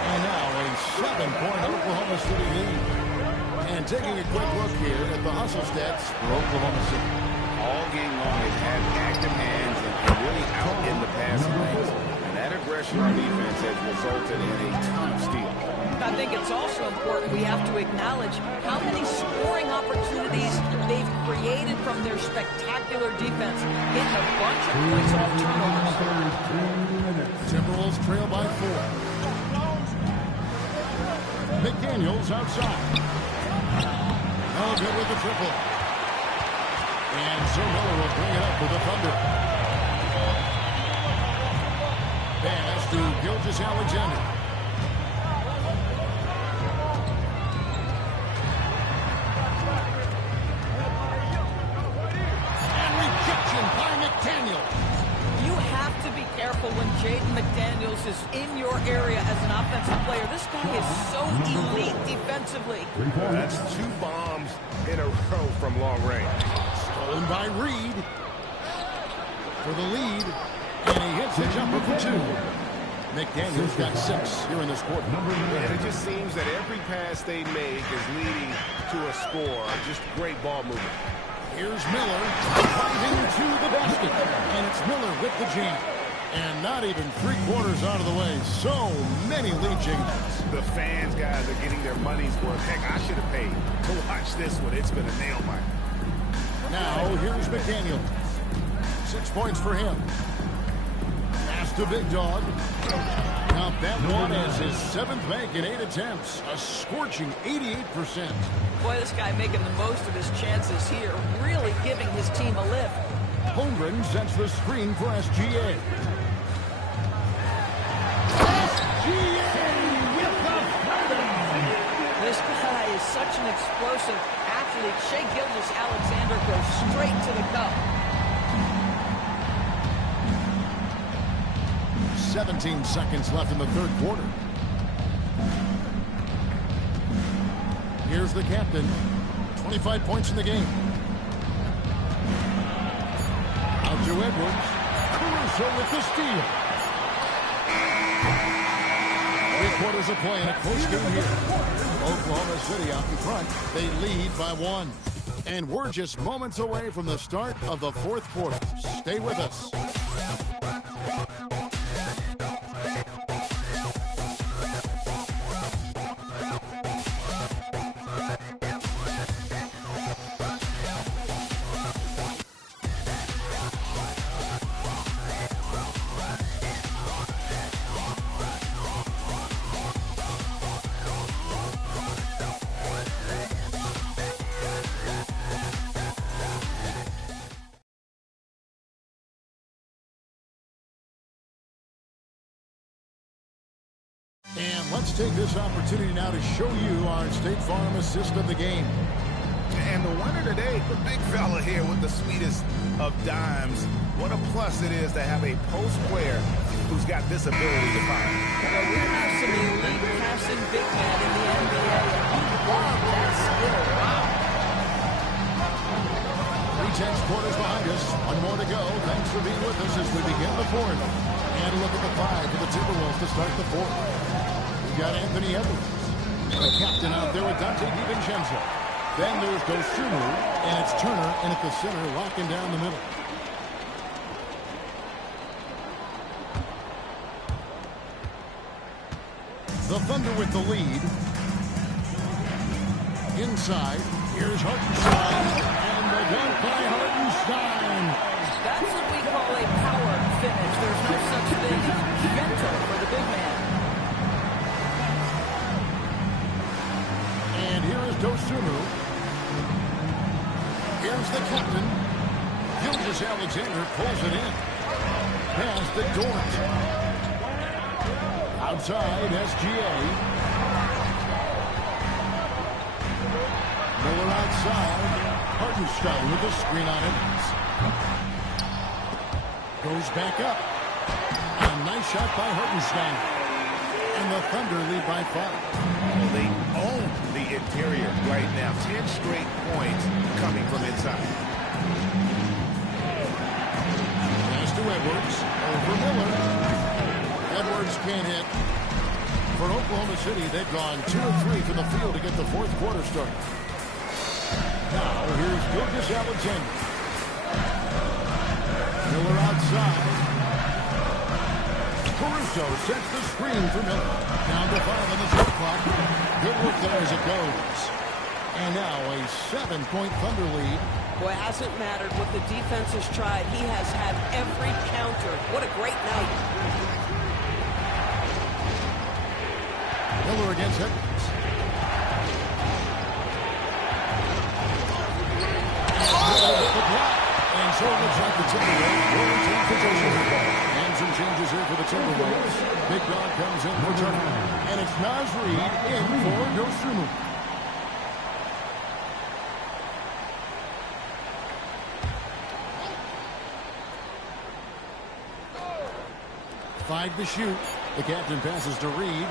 And now a 7-point Oklahoma City lead. And taking a quick look here at the hustle stats for Oklahoma City. All game long, they've had active hands and really out in the passing lanes. And that aggression on defense has resulted in a ton of steals. I think it's also important we have to acknowledge how many scoring opportunities they've created from their spectacular defense, getting a bunch of points off turnovers. Timberwolves trail by 4. McDaniels outside. No good with the triple. And Sir Miller will bring it up for the Thunder. Pass to Gilgeous-Alexander. You have to be careful when Jaden McDaniels is in your area as an offensive player. This guy is so elite defensively. That's 2 bombs in a row from long range. Stolen by Reed for the lead, and he hits the jumper for 2. McDaniels got 6 here in this quarter. And it just seems that every pass they make is leading to a score. Just great ball movement. Here's Miller driving to the basket, and it's Miller with the jam. And not even 3/4 out of the way. So many lead changes. The fans, guys, are getting their money's worth. Heck, I should have paid to watch this one. It's been a nail biter. Now, here's McDaniel. 6 points for him. Pass to Big Dog. Now, that one is his 7th make in 8 attempts. A scorching 88%. Boy, this guy making the most of his chances here. Really giving his team a lift. Holmgren sets the screen for SGA. SGA with the freedom. This guy is such an explosive athlete. Shai Gilgeous-Alexander goes straight to the cup. 17 seconds left in the 3rd quarter. Here's the captain. 25 points in the game. Out to Edwards. Caruso with the steal. 3/4 of play in a close game here. Oklahoma City out in front. They lead by 1. And we're just moments away from the start of the 4th quarter. Stay with us. And let's take this opportunity now to show you our State Farm assist of the game. And the winner today, the big fella here with the sweetest of dimes. What a plus it is to have a post player who's got this ability to fire. Well, we have some elite passing big men in the NBA. Love that skill. Wow. 3/10 quarters behind us. 1 more to go. Thanks for being with us as we begin the 4th. And a look at the 5 for the Timberwolves to start the 4th. We've got Anthony Edwards, the captain out there with Dante DiVincenzo. Then there's Dosunmu, and it's Turner in at the center, locking down the middle. The Thunder with the lead. Inside, here's Hartenstein, and the dunk by Hartenstein. That's what we call a power finish. There's no such thing as gentle for the big man. And here is Dosunmu. Here's the captain. Gilgeous-Alexander pulls it in. Pass to Dort. Outside, SGA. Miller outside. Hartenstein with the screen on it. Goes back up. A nice shot by Hartenstein. And the Thunder lead by 5. Well, they own the interior right now. 10 straight points coming from inside. Pass to Edwards. Over Miller. Edwards can't hit. For Oklahoma City, they've gone 2 of 3 from the field to get the fourth quarter started. Now, here's Gilgeous-Alexander. Miller outside. Caruso sets the screen for Miller. Down to 5 on the shot clock. Good work there as it goes. And now a 7-point Thunder lead. Boy, it hasn't mattered what the defense has tried. He has had every counter. What a great night. Miller against Edwards. And so it looks like the Timberwolves will take possession of the ball. And some changes here for the Timberwolves. Big Dog comes in for Turner. And it's Naz Reid in for Dosunmu. Five to shoot. The captain passes to Reid.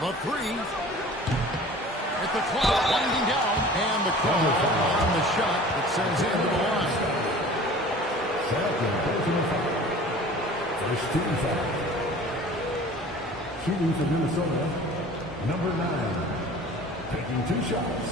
The 3. At the clock, winding down. And the call on the shot that sends him to the line. First team foul. Shooting for Minnesota, number 9. Taking 2 shots.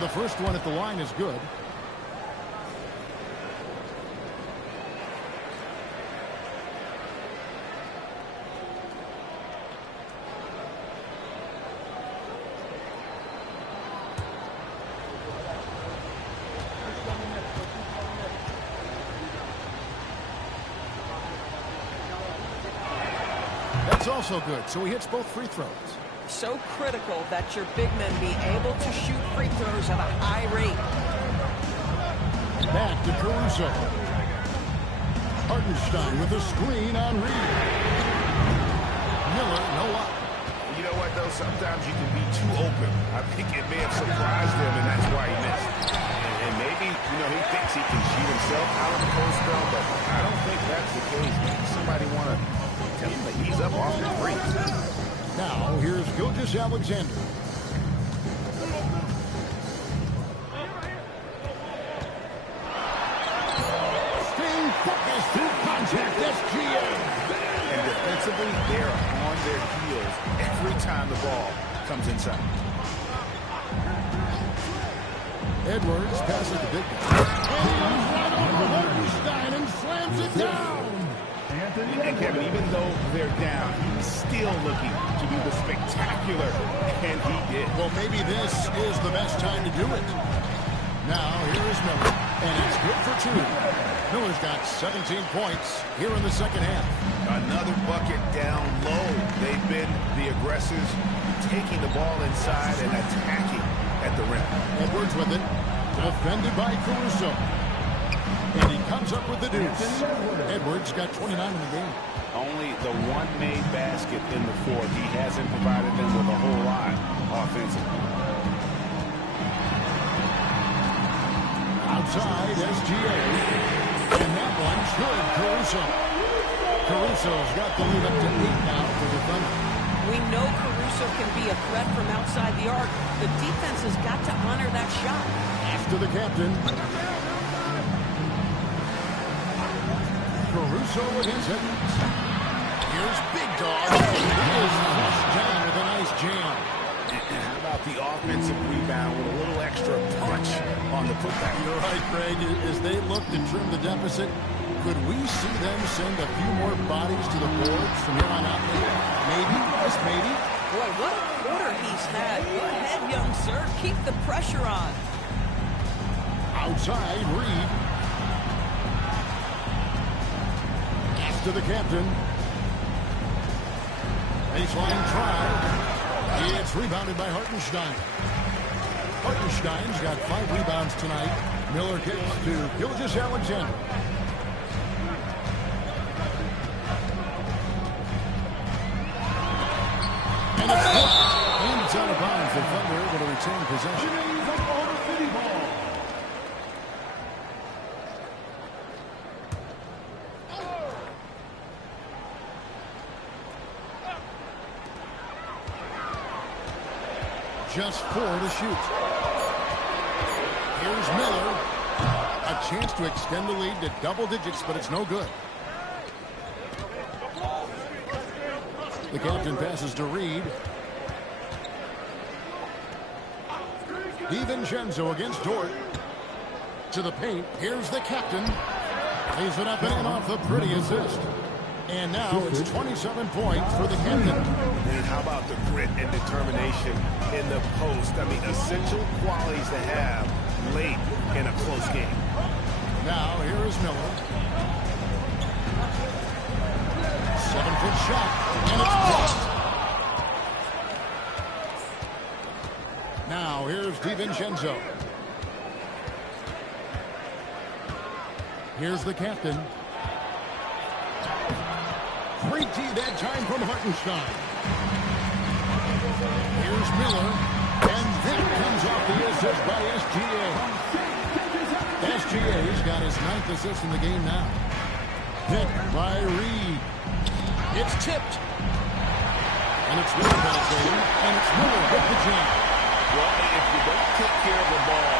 The first one at the line is good. That's also good, so he hits both free throws. So critical that your big men be able to shoot free throws at a high rate. Back to Caruso. Hartenstein with a screen on Reid. Miller, no up. You know what, though? Sometimes you can be too open. I think it may have surprised him, and that's why he missed. And maybe, he thinks he can shoot himself out of the post spell, but I don't think that's the case. Maybe somebody want to tell him that he's up off his breaks. Now, here's Gilgeous-Alexander. Staying focused through contact, SGA. And defensively, they're on their heels every time the ball comes inside. Edwards passes the big guy. And he goes right over Hartenstein and slams it down. And Kevin, even though they're down, he's still looking to do the spectacular, and he did. Well, maybe this is the best time to do it. Now, here is Miller, and it's good for 2. Miller's got 17 points here in the second half. Another bucket down low. They've been the aggressors, taking the ball inside and attacking at the rim. Edwards with it, defended by Caruso. And he comes up with the deuce. Edwards got 29 in the game. Only the one made basket in the fourth. He hasn't provided them with a whole lot offensively. Outside, SGA. And that one's good, Caruso. Caruso's got the lead up to 8 now for the Thunder. We know Caruso can be a threat from outside the arc. The defense has got to honor that shot. After the captain. Caruso against Edwards. Here's Big Dog. He is flushed down with a nice jam. How about the offensive rebound with a little extra punch on the putback? You're right, Craig. As they look to trim the deficit, could we see them send a few more bodies to the boards from here on out? Maybe, just maybe. Boy, what a quarter he's had. Go ahead, young sir. Keep the pressure on. Outside, Reid. To the captain. Baseline try. It's rebounded by Hartenstein. Hartenstein's got 5 rebounds tonight. Miller kicks to Gilgeous Alexander. And it's hit. And it's out of bounds. The Thunder able to retain possession. Just 4 to shoot. Here's Miller. A chance to extend the lead to double digits, but it's no good. The captain passes to Reed. DiVincenzo against Dort. To the paint. Here's the captain. Lays it up and in off the pretty assist. And now it's 27 points for the captain. And how about the grit and determination in the post? I mean, essential qualities to have late in a close game. Now, here is Miller. 7-foot shot. And it's blocked. Now, here's DiVincenzo. Here's the captain. Great D that time from Hartenstein. Here's Miller. And that comes off the assist by SGA. SGA's got his 9th assist in the game now. Picked by Reed. It's tipped. And it's Miller penetrating. And it's Miller with the jam. Well, if you don't take care of the ball,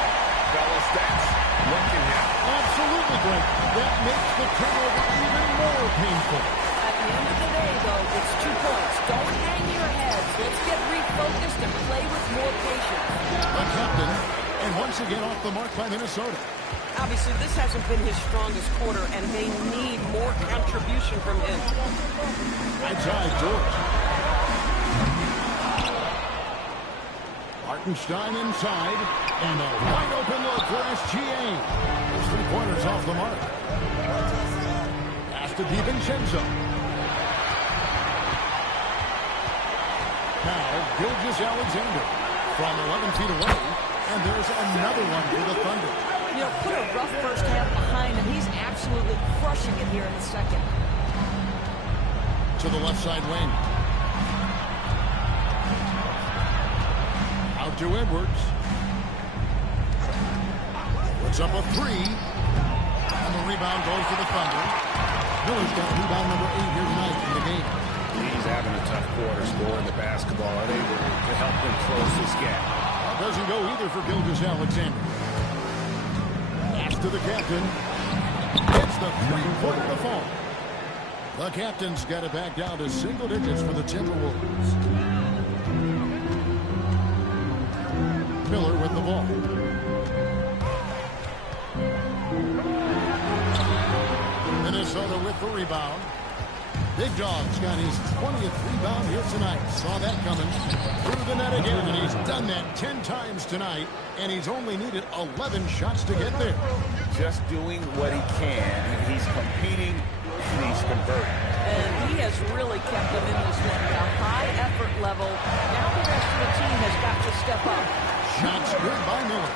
fellas, that's what can happen. Absolutely, Greg. That makes the turnover even more painful. At the end of the day, though, it's 2 points. Don't hang your heads. Let's get refocused and play with more patience. The captain, and once again off the mark by Minnesota. Obviously, this hasn't been his strongest quarter, and they need more contribution from him. Outside George. Hartenstein inside, and a wide open look for SGA. Those 3-pointers off the mark. Pass to DiVincenzo. Now, Gilgeous Alexander from 11 feet away, and there's another one for the Thunder. You know, put a rough first half behind him. He's absolutely crushing it here in the second. To the left side wing. Out to Edwards. Puts up a 3. And the rebound goes to the Thunder. Miller's got rebound number 8 here tonight in the game. He's having a tough quarter scoring the basketball, unable to help them close this gap. That doesn't go either for Gilgeous Alexander. Pass to the captain. It's the 3-quarter to fall. The captain's got it back down to single digits for the Timberwolves. Miller with the ball. Minnesota with the rebound. Big Dog's got his 20th rebound here tonight. Saw that coming. Through the net again, and he's done that 10 times tonight, and he's only needed 11 shots to get there. Just doing what he can. He's competing, and he's converting. And he has really kept them in this one. A high effort level. Now the rest of the team has got to step up. Shots good by Miller.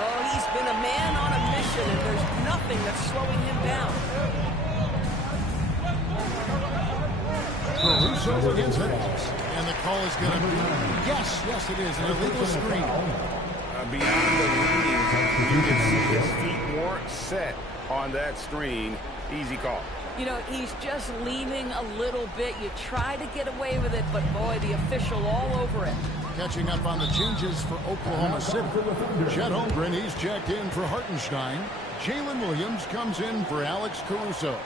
Oh, he's been a man on a mission, and there's nothing that's slowing him down. Caruso against Edwards. And the call is going to be, yes, it is, an illegal screen. Beyond the leading, you can see his feet weren't set on that screen. Easy call. You know, he's just leaning a little bit. You try to get away with it, but boy, the official all over it. Catching up on the changes for Oklahoma City. Chet Holmgren, he's checked in for Hartenstein. Jalen Williams comes in for Alex Caruso.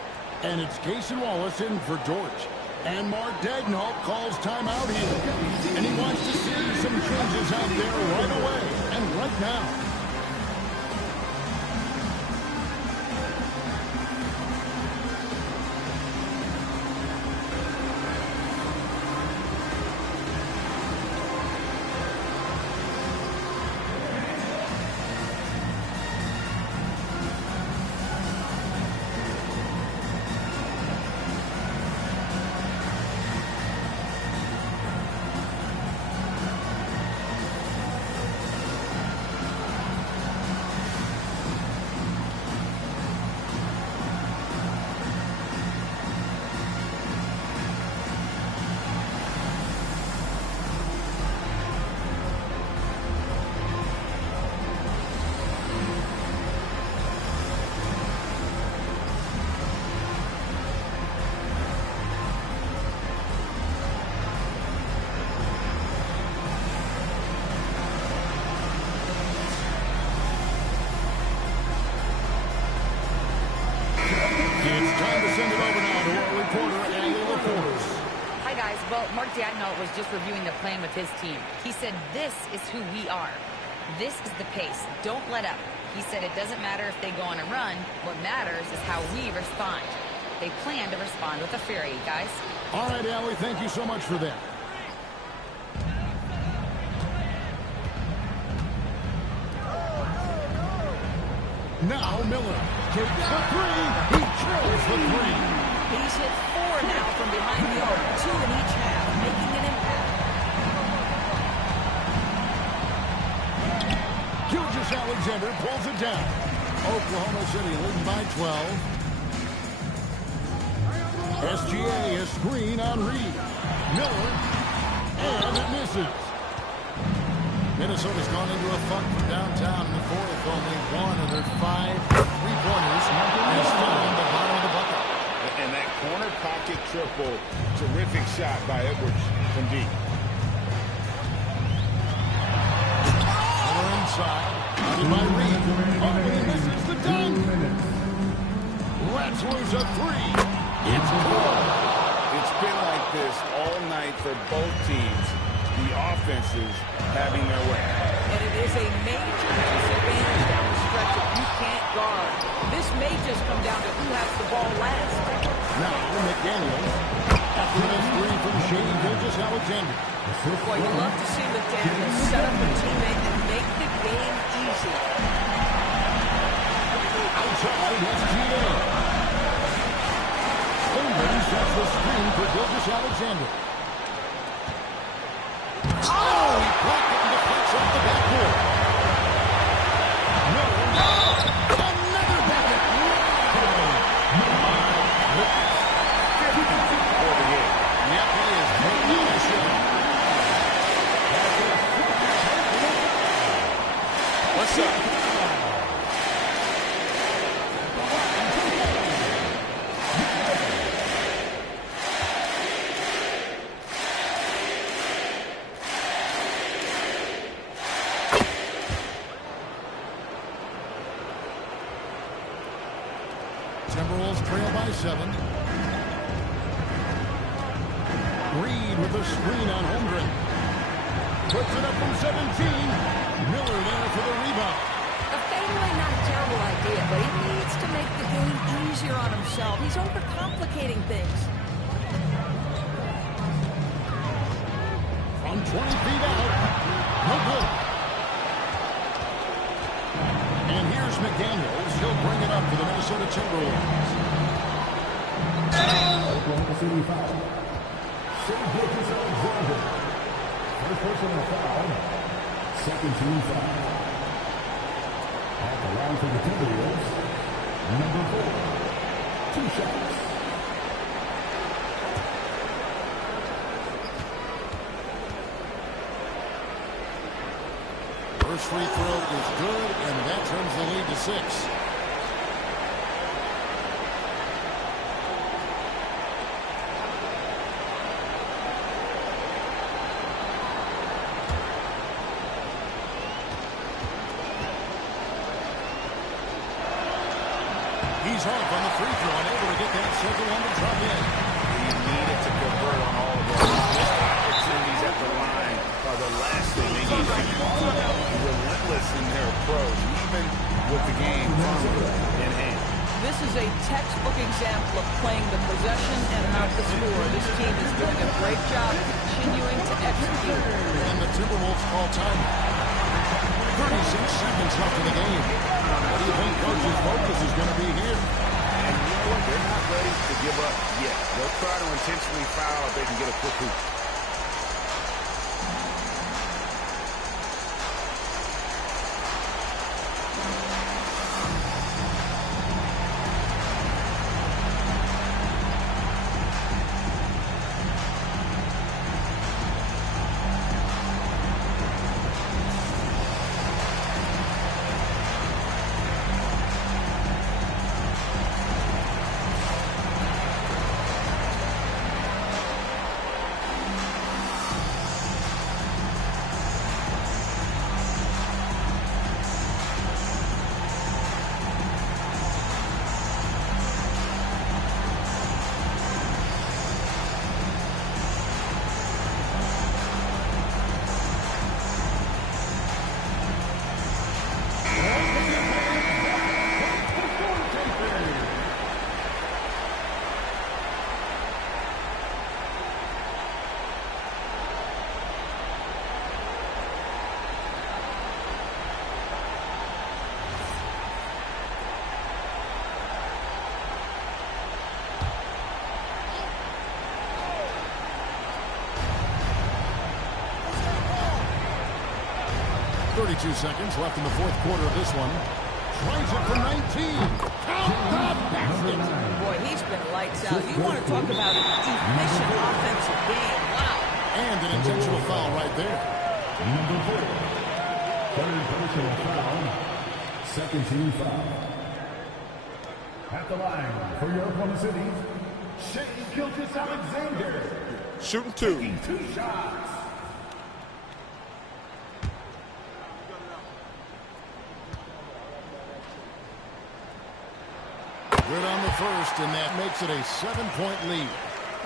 And it's Cason Wallace in for George. And Mark Daigneault calls timeout here. And he wants to see some changes out there right away and right now. It's time to send it over now to our reporter, Allie LaForce. Hi, guys. Well, Mark Daigneault was just reviewing the plan with his team. He said, this is who we are. This is the pace. Don't let up. He said it doesn't matter if they go on a run. What matters is how we respond. They plan to respond with a fury, guys. All right, Allie, thank you so much for that. Now Miller takes the three. He drills the three. He's hit 4 now from behind the arc, 2 in each half, making an impact. Gilgeous-Alexander pulls it down. Oklahoma City leading by 12. SGA a screen on Reed. Miller, and it misses. Minnesota's gone into a funk from downtown in the fourth. Only 1 of their 5 3-pointers is found the bottom of the bucket. And that corner pocket triple, terrific shot by Edwards from deep. Miller inside, guarded by Reed. Oh, and he misses the dunk. Ratzler's a 3. It's good. It's been like this all night for both teams. The offenses having their way. And it is a major disadvantage down the stretch if you can't guard. This may just come down to who has the ball last. Now McDaniels. After this 3 from Shea Gilgeous-Alexander. Boy, you love to see McDaniels set up a teammate and make the game easy. Outside SGA. Holmgren sets the screen for Gilgeous-Alexander. Oh, he blocked it and deflects off the backboard. No. Another bucket. Yep, he is putting on a show. What's up? Timberwolves trail by 7. Reed with a screen on Holmgren. Puts it up from 17. Miller there for the rebound. A fadeaway, not a terrible idea, but he needs to make the game easier on himself. He's overcomplicating things. From 20 feet out. No good. And here's McDaniels. He'll bring it up for the Minnesota Timberwolves. Oklahoma City foul. Shea Gilgeous-Alexander. First personal foul. Second team foul. At the line for the Timberwolves. Number 4. 2 shots. First free throw is good, and that turns the lead to 6. He's off on the free throw and able to get that second one to drop in. He needed to convert on all of those. Missed opportunities at the line are the last thing they need to do. Relentless in their approach, even with the game in hand. This is a textbook example of playing the possession and not the score. This team is doing a great job continuing to execute. And the Timberwolves call time. 36 seconds left in the game. What do you think coach's focus is going to be here? And you know what? They're not ready to give up yet. They'll try to intentionally foul if they can get a quick hoop. 32 seconds left in the fourth quarter of this one. Tries it from 19. Count the basket. Boy, he's been lights out. You want to talk about an efficient offensive game. Wow. And an intentional foul right there. Number 4. Third personal foul. Second team foul. At the line for your Oklahoma City, Shai Gilgeous-Alexander. Shooting 2. Taking 2 shots. Good on the first, and that makes it a 7-point lead.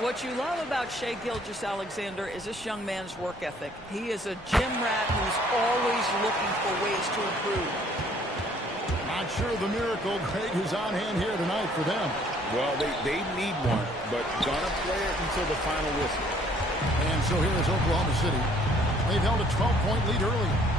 What you love about Shai Gilgeous-Alexander is this young man's work ethic. He is a gym rat who's always looking for ways to improve. Not sure the miracle, Greg, who's on hand here tonight for them. Well, they need one, but gonna play it until the final whistle. And so here is Oklahoma City. They've held a 12-point lead earlier.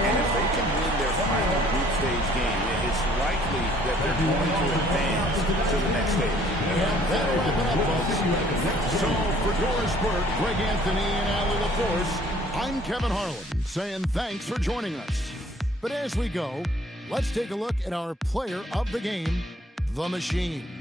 And if they can win their final group stage game, it's likely that they're going to advance to the next stage. And that'll wrap it up, folks. So for Doris Burke, Greg Anthony, and Allie LaForce, I'm Kevin Harlan saying thanks for joining us. But as we go, let's take a look at our player of the game, the Machine.